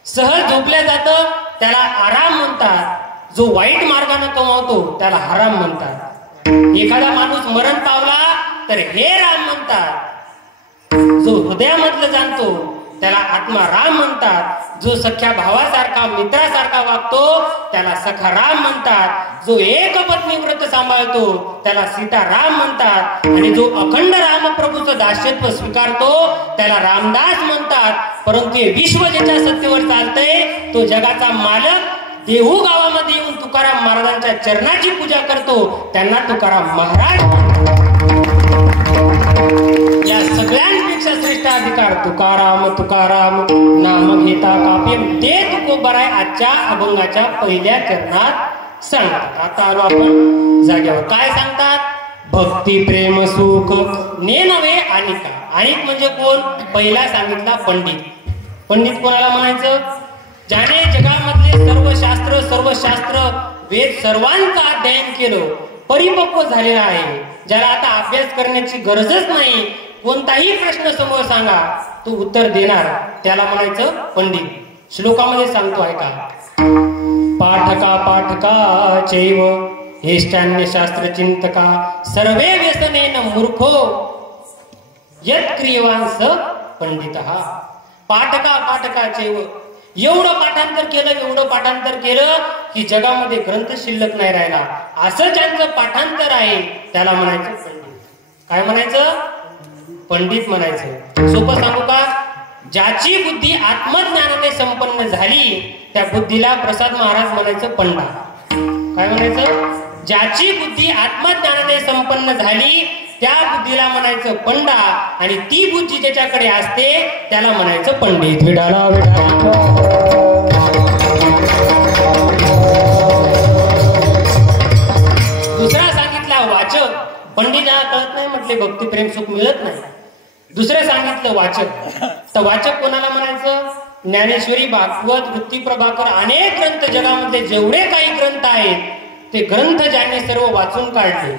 सहज झोपल्या जातं त्याला आराम म्हणतात. जो वाईट मार्गाने कमावतो त्याला हराम म्हणतात. एखादा माणूस मरण पावला तर हे राम म्हणतात. जो हृदयामधलं जाणतो त्याला आत्मा राम म्हणतात. जो सख्या भावासारखा मित्रासारखा वागतो त्याला सखा राम म्हणतात. जो एक पत्नी व्रत सांभाळतो त्याला सीता राम म्हणतात. आणि जो अखंड रामप्रभूचं दास्यत्व स्वीकारतो त्याला रामदास म्हणतात. परंतु हे विश्व ज्याच्या सत्तेवर चालतंय तो जगाचा मालक देहू गावामध्ये येऊन तुकाराम महाराजांच्या चरणाची पूजा करतो त्यांना तुकाराम महाराज. या सगळ्यांपेक्षा श्रेष्ठ अधिकार तुकाराम तुकाराम नाम घेता काप्यम ते तुकोबराय आजच्या अभंगाच्या पहिल्या चरणात सांगतात. आता आलो आपण जाग्यावर. काय सांगतात? भक्ती प्रेम सुख नेनवे अनिका. अनिक म्हणजे कोण? पहिला सांगितला पंडित. पंडित कोणाला म्हणायचं? ज्याने जगामधले सर्व शास्त्र वेद सर्वांचं अध्ययन केलं, परिपक्व झालेला आहे, ज्याला आता अभ्यास करण्याची गरजच नाही, कोणताही प्रश्न समोर सांगा तो उत्तर देणार, त्याला म्हणायचं पंडित. श्लोकामध्ये सांगतो ऐका. पाठका चैव हेष्टान्य शास्त्र चिंतका सर्वे व्यसनेन मूर्खो यत् क्रियवान स पंडितः. पाठका चैव. एवढं पाठांतर केलं की जगामध्ये ग्रंथ शिल्लक नाही राहिला, असं ज्यांचं पाठांतर आहे त्याला म्हणायचं पंडित. काय म्हणायचं? पंडित म्हणायचं. सोपं सांगू का? ज्याची बुद्धी आत्मज्ञानाने संपन्न झाली त्या बुद्धीला प्रसाद महाराज म्हणायचं पंडा. काय म्हणायचं? ज्याची बुद्धी आत्मज्ञानाने संपन्न झाली त्या बुद्धीला म्हणायचं पंडा, आणि ती बुद्धी ज्याच्याकडे असते त्याला म्हणायचं पंडित. विडाला दुसरा सांगितला वाचक. पंडिताला कळत नाही म्हटले भक्ती प्रेम सुख मिळत नाही. दुसरं सांगितलं वाचक. तर वाचक कोणाला म्हणायचं? ज्ञानेश्वरी, भागवत, वृत्ती प्रभाकर, अनेक ग्रंथ जगामध्ये जेवढे काही ग्रंथ आहेत ते ग्रंथ ज्यांनी सर्व वाचून काढले,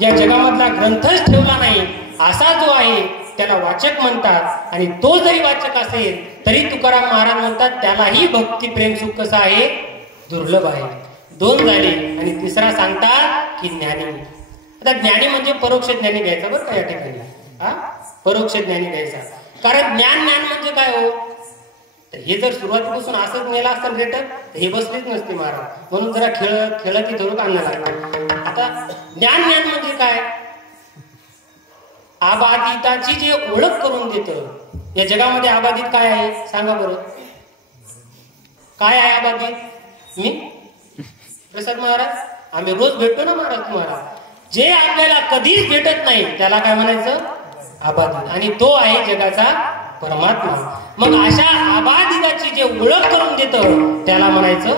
या जगामधला ग्रंथच ठेवला नाही असा जो आहे त्याला वाचक म्हणतात. आणि तो जरी वाचक असेल तरी तुकाराम महाराज म्हणतात त्यालाही भक्ती प्रेम सुख कसं आहे, दुर्लभ आहे. दोन झाले. आणि तिसरा सांगतात की ज्ञानी. आता ज्ञानी म्हणजे परोक्ष ज्ञानी घ्यायचा बरं का या ठिकाणी. परोक्ष ज्ञानी घ्यायचा. कारण ज्ञान म्हणजे काय हो, तर हे जर सुरुवातीपासून असंच नेला असतं रेटर हे बसलेच नसते महाराज. म्हणून जरा खेळ की धरून आणणं लागतं. आता ज्ञान म्हणजे काय, आबादिताची जे ओळख करून देतं. या जगामध्ये आबादित काय आहे सांगा बरं, काय आहे आबादित? मी प्रसाद महाराज, आम्ही रोज भेटतो ना महाराज तुम्हाला. जे आपल्याला कधीच भेटत नाही त्याला काय म्हणायचं, आबादित. आणि तो आहे जगाचा परमात्मा. मग अशा आबादिताची जे ओळख करून देतं त्याला म्हणायचं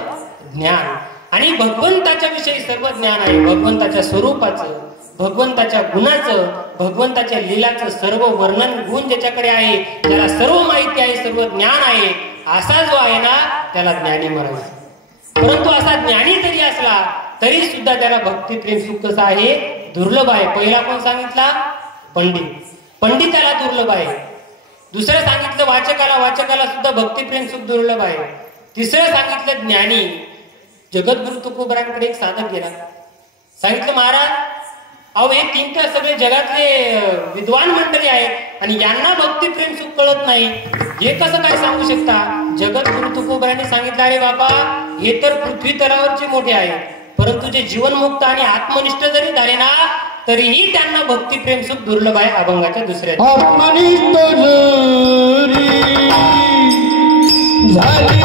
ज्ञान. आणि भगवंताच्या विषयी सर्व ज्ञान आहे. भगवंताच्या स्वरूपाचं, भगवंताच्या गुणाचं, भगवंताच्या लीलाचं सर्व वर्णन गुण ज्याच्याकडे आहे, त्याला सर्व माहिती आहे, सर्व ज्ञान आहे, असा जो आहे ना त्याला ज्ञानी म्हणायचं. परंतु असा ज्ञानी जरी असला तरी सुद्धा त्याला भक्ती प्रेम सुख कसं आहे, दुर्लभ आहे. पहिला कोण सांगितला, पंडित. पंडिताला दुर्लभ आहे. दुसरं सांगितलं वाचकाला सुद्धा भक्ती प्रेम सुख दुर्लभ आहे. तिसरं सांगितलं ज्ञानी. जगद्गुरु तुकोबरांकडे एक साधक गेला. सांगितलं महाराज, अहो हे तीन तर सगळे जगातले विद्वान मंडळी आहेत आणि यांना भक्ती प्रेम सुख कळत नाही, हे कसं काय सांगू शकता? जगद्गुरु तुकोबरांनी सांगितलं, अरे बाबा हे तर पृथ्वी तलावरचे मोठे आहेत, परंतु जे जीवनमुक्त आणि आत्मनिष्ठ जरी झाले ना तरीही त्यांना भक्ती प्रेम सुख दुर्लभ आहे. अभंगाच्या दुसऱ्या आत्मनिष्ठ झाली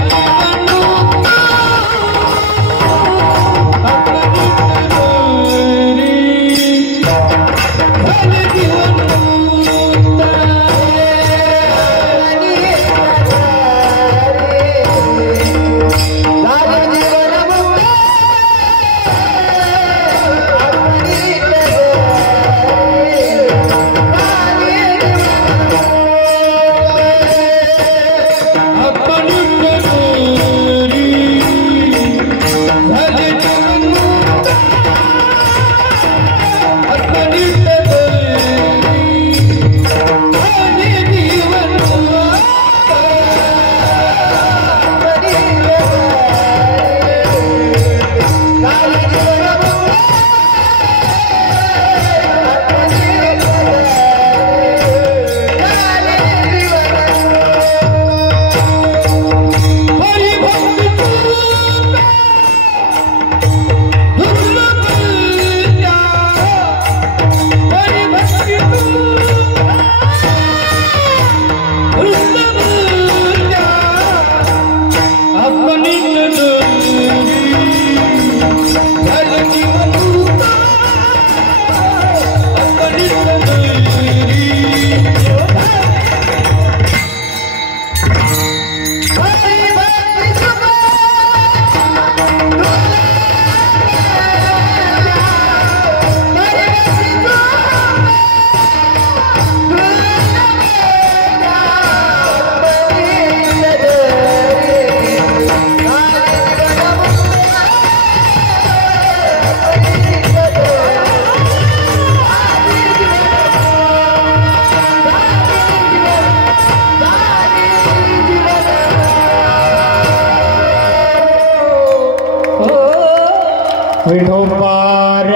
विठोबार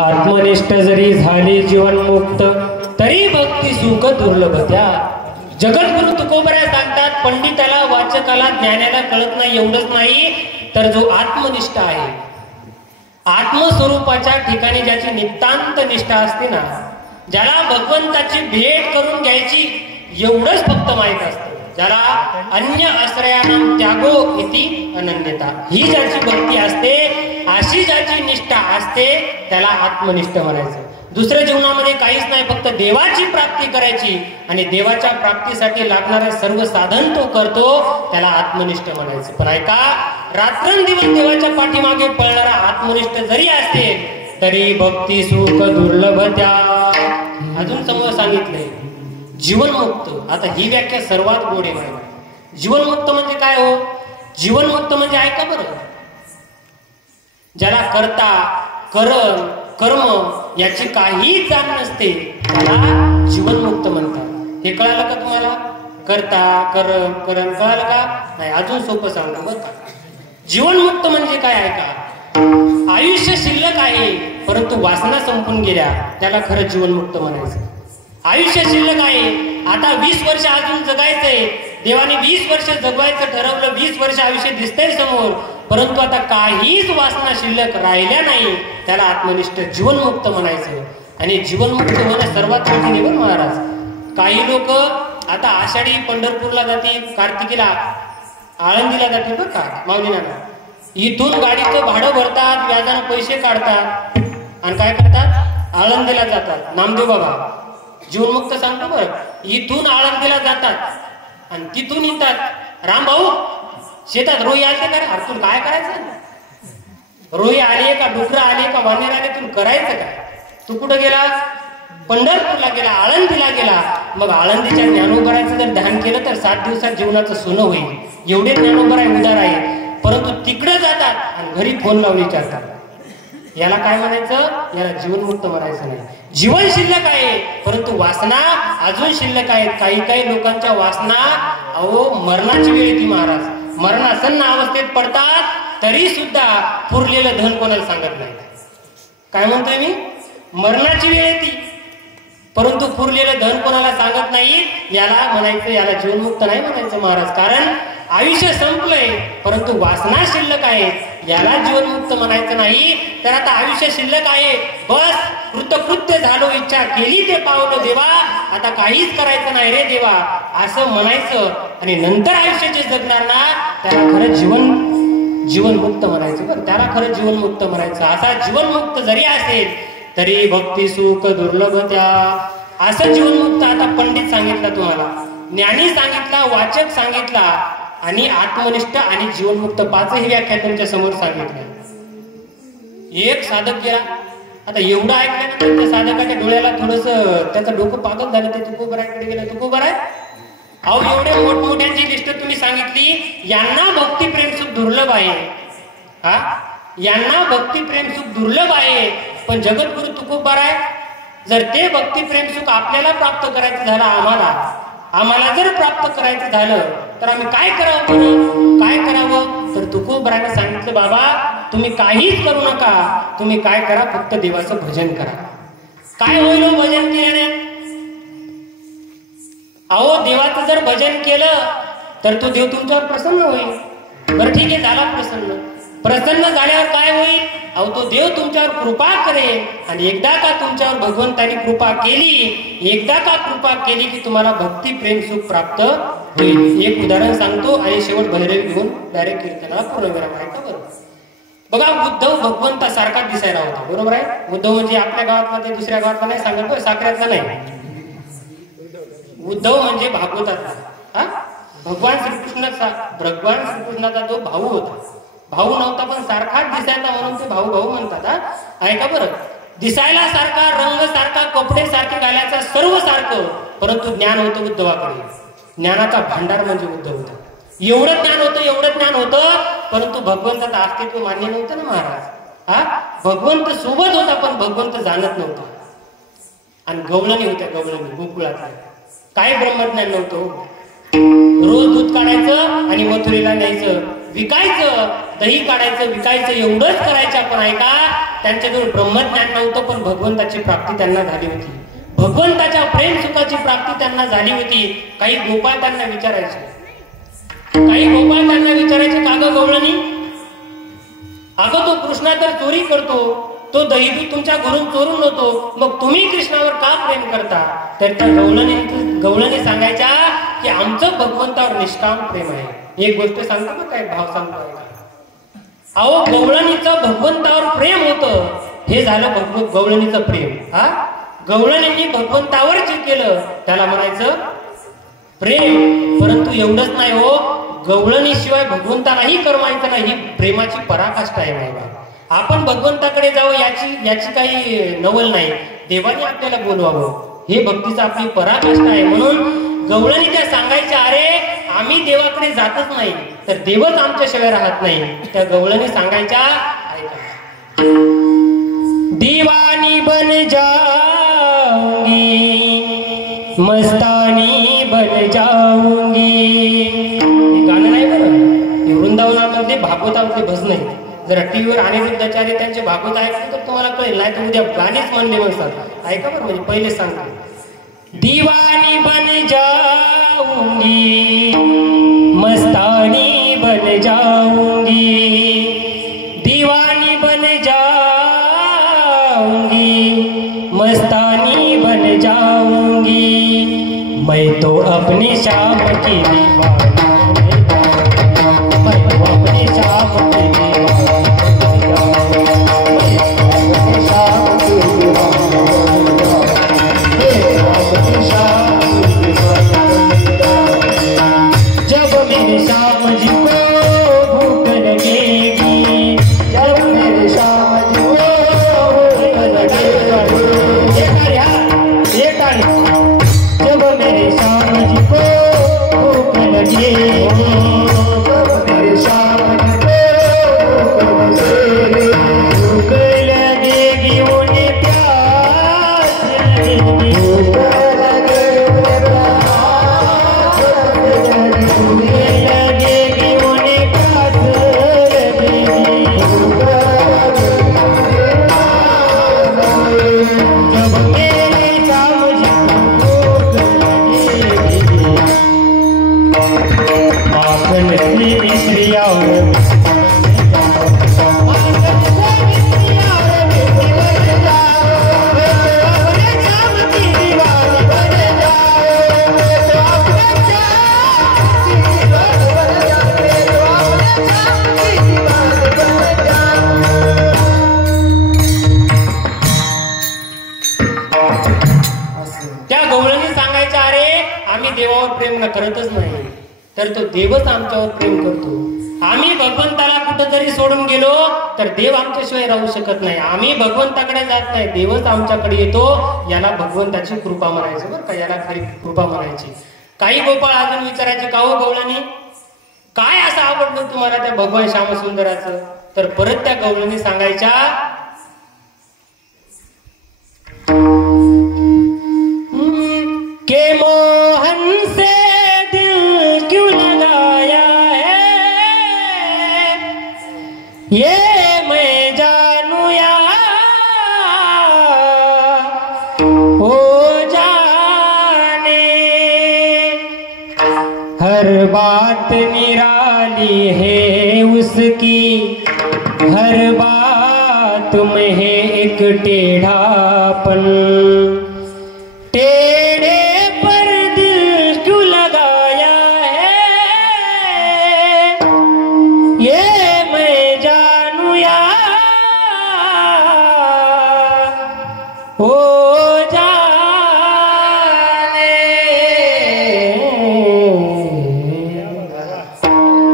आत्मनिष्ठ जरी झाली जीवनमुक्त तरी भक्ती सुख दुर्लभ. त्या जगद्गुरु तुकोबरा सांगतात, पंडिताला वाचकाला ज्ञानाला कळत नाही. एवढंच नाही तर जो आत्मनिष्ठ आहे, आत्मस्वरूपाच्या ठिकाणी ज्याची नितांत निष्ठा असते ना, ज्याला भगवंताची भेट करून घ्यायची एवढंच फक्त माहित असतं, ज्याला अन्य आश्रयानाम त्यागो इति अनन्यता, ही ज्याची भक्ती असते, अशी ज्याची निष्ठा असते त्याला आत्मनिष्ठ म्हणायचं. दुसऱ्या जीवनामध्ये काहीच नाही, फक्त देवाची प्राप्ती करायची आणि देवाच्या प्राप्तीसाठी लागणारे सर्व साधन तो करतो, त्याला आत्मनिष्ठ म्हणायचं. पण ऐका, रात्रंदिवस देवाच्या पाठीमागे पळणारा आत्मनिष्ठ जरी असेल तरी भक्ती सुख दुर्लभ त्या. अजून समोर सांगितलंय जीवनमुक्त. आता ही व्याख्या सर्वात गोड आहे. जीवनमुक्त म्हणजे काय हो? जीवनमुक्त म्हणजे ऐका बरं, ज्याला करता करण कर्म याची काही जाण नसते त्याला जीवनमुक्त म्हणतात. हे कळालं का तुम्हाला? करता करण कळालं का नाही? अजून सोपं सांगतो बरं का. जीवनमुक्त म्हणजे काय ऐका, आयुष्य शिल्लक आहे परंतु वासना संपून गेल्या त्याला खरं जीवनमुक्त म्हणायचं. आयुष्य शिल्लक आहे, आता 20 वर्ष अजून जगायचंय, देवाने 20 वर्ष जगवायचं ठरवलं, 20 वर्ष आयुष्य दिसतंय समोर, परंतु आता काहीच वासना शिल्लक राहिल्या नाही, त्याला आत्मनिष्ठ जीवनमुक्त म्हणायचं. आणि जीवनमुक्त होणं सर्वात कठीण आहे बरं महाराज. काही लोक आता आषाढी पंढरपूरला जातील, कार्तिकीला आळंदीला जातील बरं का माऊलीनाना. इथून गाडीचं भाडं भरतात, व्याजानं पैसे काढतात आणि काय करतात? आळंदीला जातात. नामदेव बाबा जीवनमुक्त सांगतो बरं. इथून आळंदीला जातात आणि तिथून येतात. राम भाऊ शेतात रोई आले का? अरे तू काय करायचं? रोई आले का, डुकरं आले का, वानेर आले, तू करायचं काय? तू कुठं गेला? पंढरपूरला गेला, आळंदीला गेला. मग आळंदीच्या ज्ञानोबराचं जर ध्यान केलं तर 7 दिवसात जीवनाचं सोनं होईल. एवढे ज्ञानोबर आहे, उदार आहे. परंतु तिकडे जातात आणि घरी फोन लावून विचारतात. याला काय म्हणायचं? याला जीवनमुक्त म्हणायचं नाही. जीवन शिल्लक आहे परंतु वासना अजून शिल्लक आहेत. काही काही लोकांच्या वासना अहो मरणाची वेळ येते महाराज, मरणासन्न अवस्थेत पडतात तरी सुद्धा पुरलेलं धन कोणाला सांगत नाही. काय म्हणतोय मी? मरणाची वेळ येते परंतु पुरलेलं धन कोणाला सांगत नाही, याला म्हणायचं, याला जीवनमुक्त नाही म्हणायचं महाराज. कारण आयुष्य संपलंय परंतु वासना शिल्लक आहे, याला जीवनमुक्त म्हणायचं नाही. तर आता आयुष्य शिल्लक आहे, बस कृतकृत्य झालो, इच्छा केली ते पावलं देवा, आता काहीच करायचं नाही रे देवा असं म्हणायचं. आणि नंतर आयुष्य जे जगणार ना त्याला खरं जीवनमुक्त म्हणायचं बरं. त्याला खरं जीवनमुक्त म्हणायचं. असा जीवनमुक्त जरी असेल तरी भक्ती सुख दुर्लभ त्या. असं जीवनमुक्त आता पंडित सांगितलं तुम्हाला, ज्ञानी सांगितला, वाचक सांगितला आणि आत्मनिष्ठ आणि जीवनमुक्त 5ही व्याख्या तुमच्या समोर सांगितलं. एक साधक गेला, आता एवढं ऐकल्यानंतर त्या साधकाच्या डोळ्याला थोडस त्याचं डोकं पागल झालं. ते तुकोबराकडे गेलं. तुकोबराय अहो एवढे मोठमोठ्यांची लिस्ट तुम्ही सांगितली, यांना भक्ती प्रेम सुख दुर्लभ आहे. हा, यांना भक्ती प्रेम सुख दुर्लभ आहे. पण जगद्गुरु तुकोबराय जर ते भक्ती प्रेम सुख आपल्याला प्राप्त करायचं झालं, आम्हाला जर प्राप्त करायचं झालं तर आम्ही काय करावं? काय करावं? तर तुकोबराने सांगितलं, बाबा तुम्ही काहीच करू नका, तुम्ही काय करा, फक्त देवाचं भजन करा. काय होईल भजन केल्याने? अहो देवाचं जर भजन केलं तर तो देव तुमच्यावर प्रसन्न होईल. बरं ठीक आहे, झाला प्रसन्न झाल्यावर काय होईल? अहो तो देव तुमच्यावर कृपा करेल. आणि एकदा का तुमच्यावर भगवंतानी कृपा केली की तुम्हाला भक्ती प्रेम सुख प्राप्त होईल. एक उदाहरण सांगतो आणि शेवट भैरवी घेऊन डायरेक्ट कीर्तनाला पूर्णविराम ऐका बरं. बघा उद्धव भगवंतासारखा दिसायला होता, बरोबर आहे? उद्धव म्हणजे आपल्या गावातला ते दुसऱ्या गावातला नाही सांगत, साखऱ्यातला नाही. उद्धव म्हणजे भागवतातला. हा, भगवान श्रीकृष्णाचा जो भाऊ होता, भाऊ नव्हता पण सारखाच दिसायचा म्हणून ते भाऊ भाऊ म्हणतात. हा, ऐका बरं. दिसायला सारखा, रंग सारखा, कपडे सारखे घालायचा, सर्व सारखं, परंतु ज्ञान होतं उद्धवाकडे. ज्ञानाचा भांडार म्हणजे उद्धव होता. एवढं ज्ञान होतं परंतु भगवंताचं अस्तित्व मान्य नव्हतं ना महाराज. हा, भगवंत सोबत होता पण भगवंत जाणत नव्हता. आणि गवळणी होत्या, गवळणी गोकुळातल्या. काय ब्रह्मज्ञान नव्हतं. रोज दूध काढायचं आणि मथुरेला न्यायचं, विकायचं, दही काढायचं, विकायचं, एवढंच करायचं. पण ऐका, त्यांच्याजवळ ब्रह्मज्ञान नव्हतं पण भगवंताची प्राप्ती त्यांना झाली होती. भगवंताच्या प्रेम सुखाची प्राप्ती त्यांना झाली होती. काही गोपाळ त्यांना विचारायचे, का ग गवळणी, अगं तो कृष्णा तर चोरी करतो, तो दही दूध तुमच्या घरून चोरून होतो, मग तुम्ही कृष्णावर का प्रेम करता? तर त्या गवळणी सांगायच्या की आमचं भगवंतावर निष्काम प्रेम आहे. एक गोष्ट सांगतो ना, काय भाव सांगतो. अहो गवळणीचं भगवंतावर प्रेम होतं हे झालं गवळणीचं प्रेम. हा, गवळणींनी भगवंतावर जे केलं त्याला म्हणायचं प्रेम. परंतु एवढंच नाही हो, गवळणीशिवाय भगवंतालाही करमायचं नाही, ही प्रेमाची पराकाष्ठा आहे बाबा. आपण भगवंताकडे जावं याची काही नवल नाही, देवाने आपल्याला बोलवावं हे भक्तीचं आपली पराकाष्ठा आहे. म्हणून गवळणी त्या सांगायच्या, अरे आम्ही देवाकडे जातच नाही तर देवच आमच्याशिवाय राहत नाही. त्या गवळणी सांगायच्या, ऐका, दीवानी बन जाऊंगी मस्तानी बन जाऊंगी. हे गाणं नाही बरं, हे वृंदावनामध्ये भागवतामध्ये भजन आहे. जरा टीव्हीवर अनिरुद्धाचार्य त्यांचे भागवत ऐकले तर तुम्हाला कळेल, नाही तर उद्या गाणेच म्हणले म्हणतात. ऐका बरं, म्हणजे पहिले सांगतो, दीवानी बन जाऊंगी मस्तानी बन जाऊंगी, दीवानी बन जाऊंगी मस्तानी बन जाऊंगी, मैं तो अपने शाम की दीवानी, मैं तो अपने शाम की करतच नाही तर तो देवच आमच्यावर प्रेम करतो. आम्ही भगवंताला कुठेतरी सोडून गेलो तर देव आमच्याशिवाय राहू शकत नाही. आम्ही भगवंताकडे जात नाही, देवच आमच्याकडे येतो. याला भगवंताची कृपा म्हणायची बरं का, याला खरी कृपा म्हणायची. काही गोपाळ अजून विचारायचे, का हो गवळणी काय असं आवडलं तुम्हाला त्या भगवान श्यामसुंदराचं? तर परत त्या गवळणी सांगायच्या, के मोहन से दिल क्यों लगाया है, ये मैं जानू या हो जाने, हर बात निराली है उसकी, हर बात में है एक टेढ़ापन, टेढ़े पर दिल क्यों लगाया है, ये मैं जानू या हो जाने.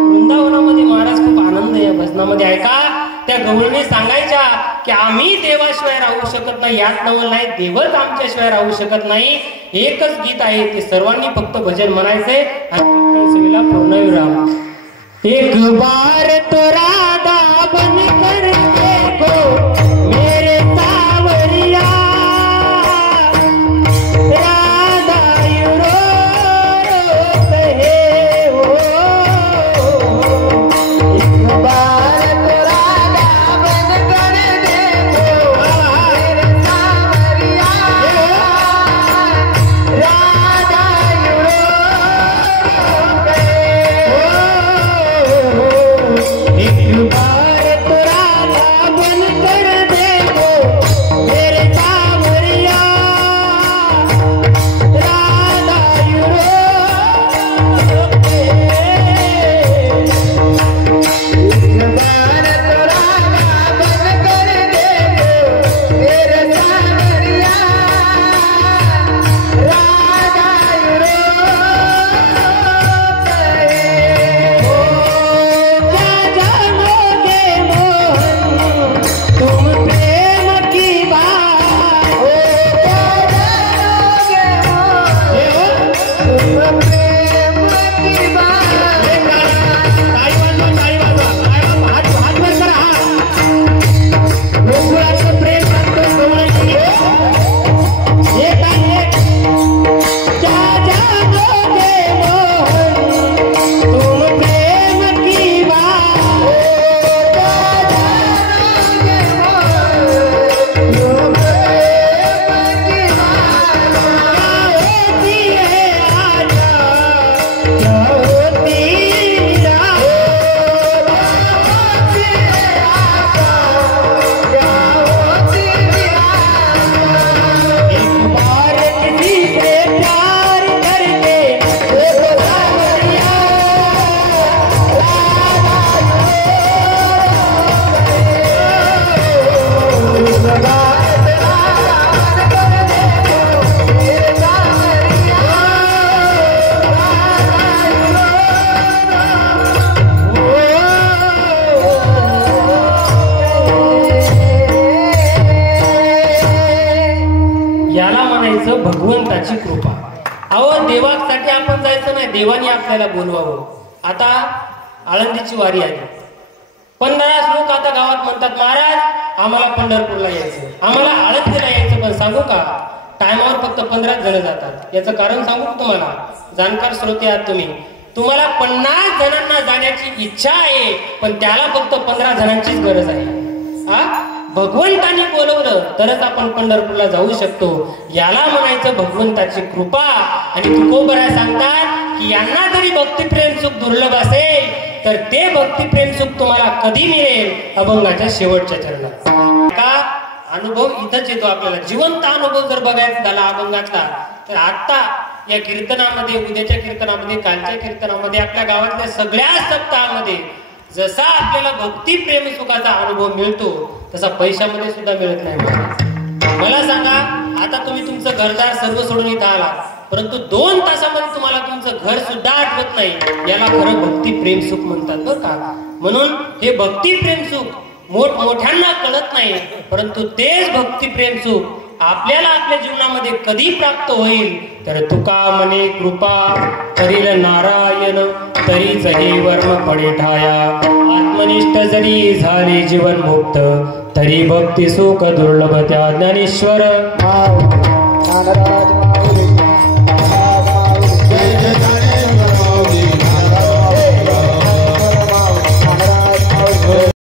वृंदावनामध्ये महाराज खूप आनंद या भजनामध्ये. ऐका, त्या गवळणी सांगायच्या की आम्ही देवाशिवाय राहू शकत नाही, यात नवल नाही, देवच आमच्याशिवाय राहू शकत नाही. एकच गीत आहे, ते सर्वांनी फक्त भजन म्हणायचंय आणि सेवेला पूर्णविराम. एक बार तो राधा बन कर देखो मेरे सावरिया, राधा यू रो रो कहे हो, एक बार एक बार तो राधा भगवंताची कृपा. अहो देवासाठी आपण जायचं नाही, देवाने आपल्याला बोलवावं. आता आळंदीची वारी आली, 15 लोक आता गावात म्हणतात महाराज आम्हाला पंढरपूरला यायचं, आम्हाला आळंदीला यायचं. पण सांगू का, टायमावर फक्त 15 जण जातात. याचं कारण सांगू का तुम्हाला, जाणकार श्रोते आहात तुम्ही, तुम्हाला 50 जणांना जाण्याची इच्छा आहे, पण त्याला फक्त 15 जणांचीच गरज आहे. भगवंताने बोलवलं तरच आपण पंढरपूरला जाऊ शकतो. याला म्हणायचं भगवंताची कृपा. आणि तुकोबराय सांगतात की यांना जरी भक्तिप्रेम सुख दुर्लभ असेल तर ते भक्तिप्रेम सुख तुम्हाला कधी मिळेल, अभंगाच्या शेवटच्या चरणात. का अनुभव इथंच येतो आपल्याला. जिवंत अनुभव जर बघायचा झाला अभंगातला, तर आता या कीर्तनामध्ये, उद्याच्या कीर्तनामध्ये, कालच्या कीर्तनामध्ये, आपल्या गावातल्या सगळ्या सप्ताहामध्ये जसा आपल्याला भक्ती प्रेम सुखाचा अनुभव मिळतो तसा पैशामध्ये सुद्धा मिळत नाही. मला सांगा, आता तुम्ही तुमचं घरदार सर्व सोडून इथं आला, परंतु 2 तासामध्ये तुम्हाला तुमचं घर सुद्धा आठवत नाही. याला खरं भक्ती प्रेम सुख म्हणतात बरं का. म्हणून हे भक्ती प्रेम सुख मोठमोठ्यांना कळत नाही, परंतु तेच भक्ती प्रेम सुख आपल्याला आपल्या जीवनामध्ये कधी प्राप्त होईल तर तुका मने कृपा करील नारायण, तरीच हे वर्म पडे ठाया. आत्मनिष्ठ जरी झाले जीवन मुक्त, तरी भक्ती सुख दुर्लभ त्या ज्ञानेश्वर.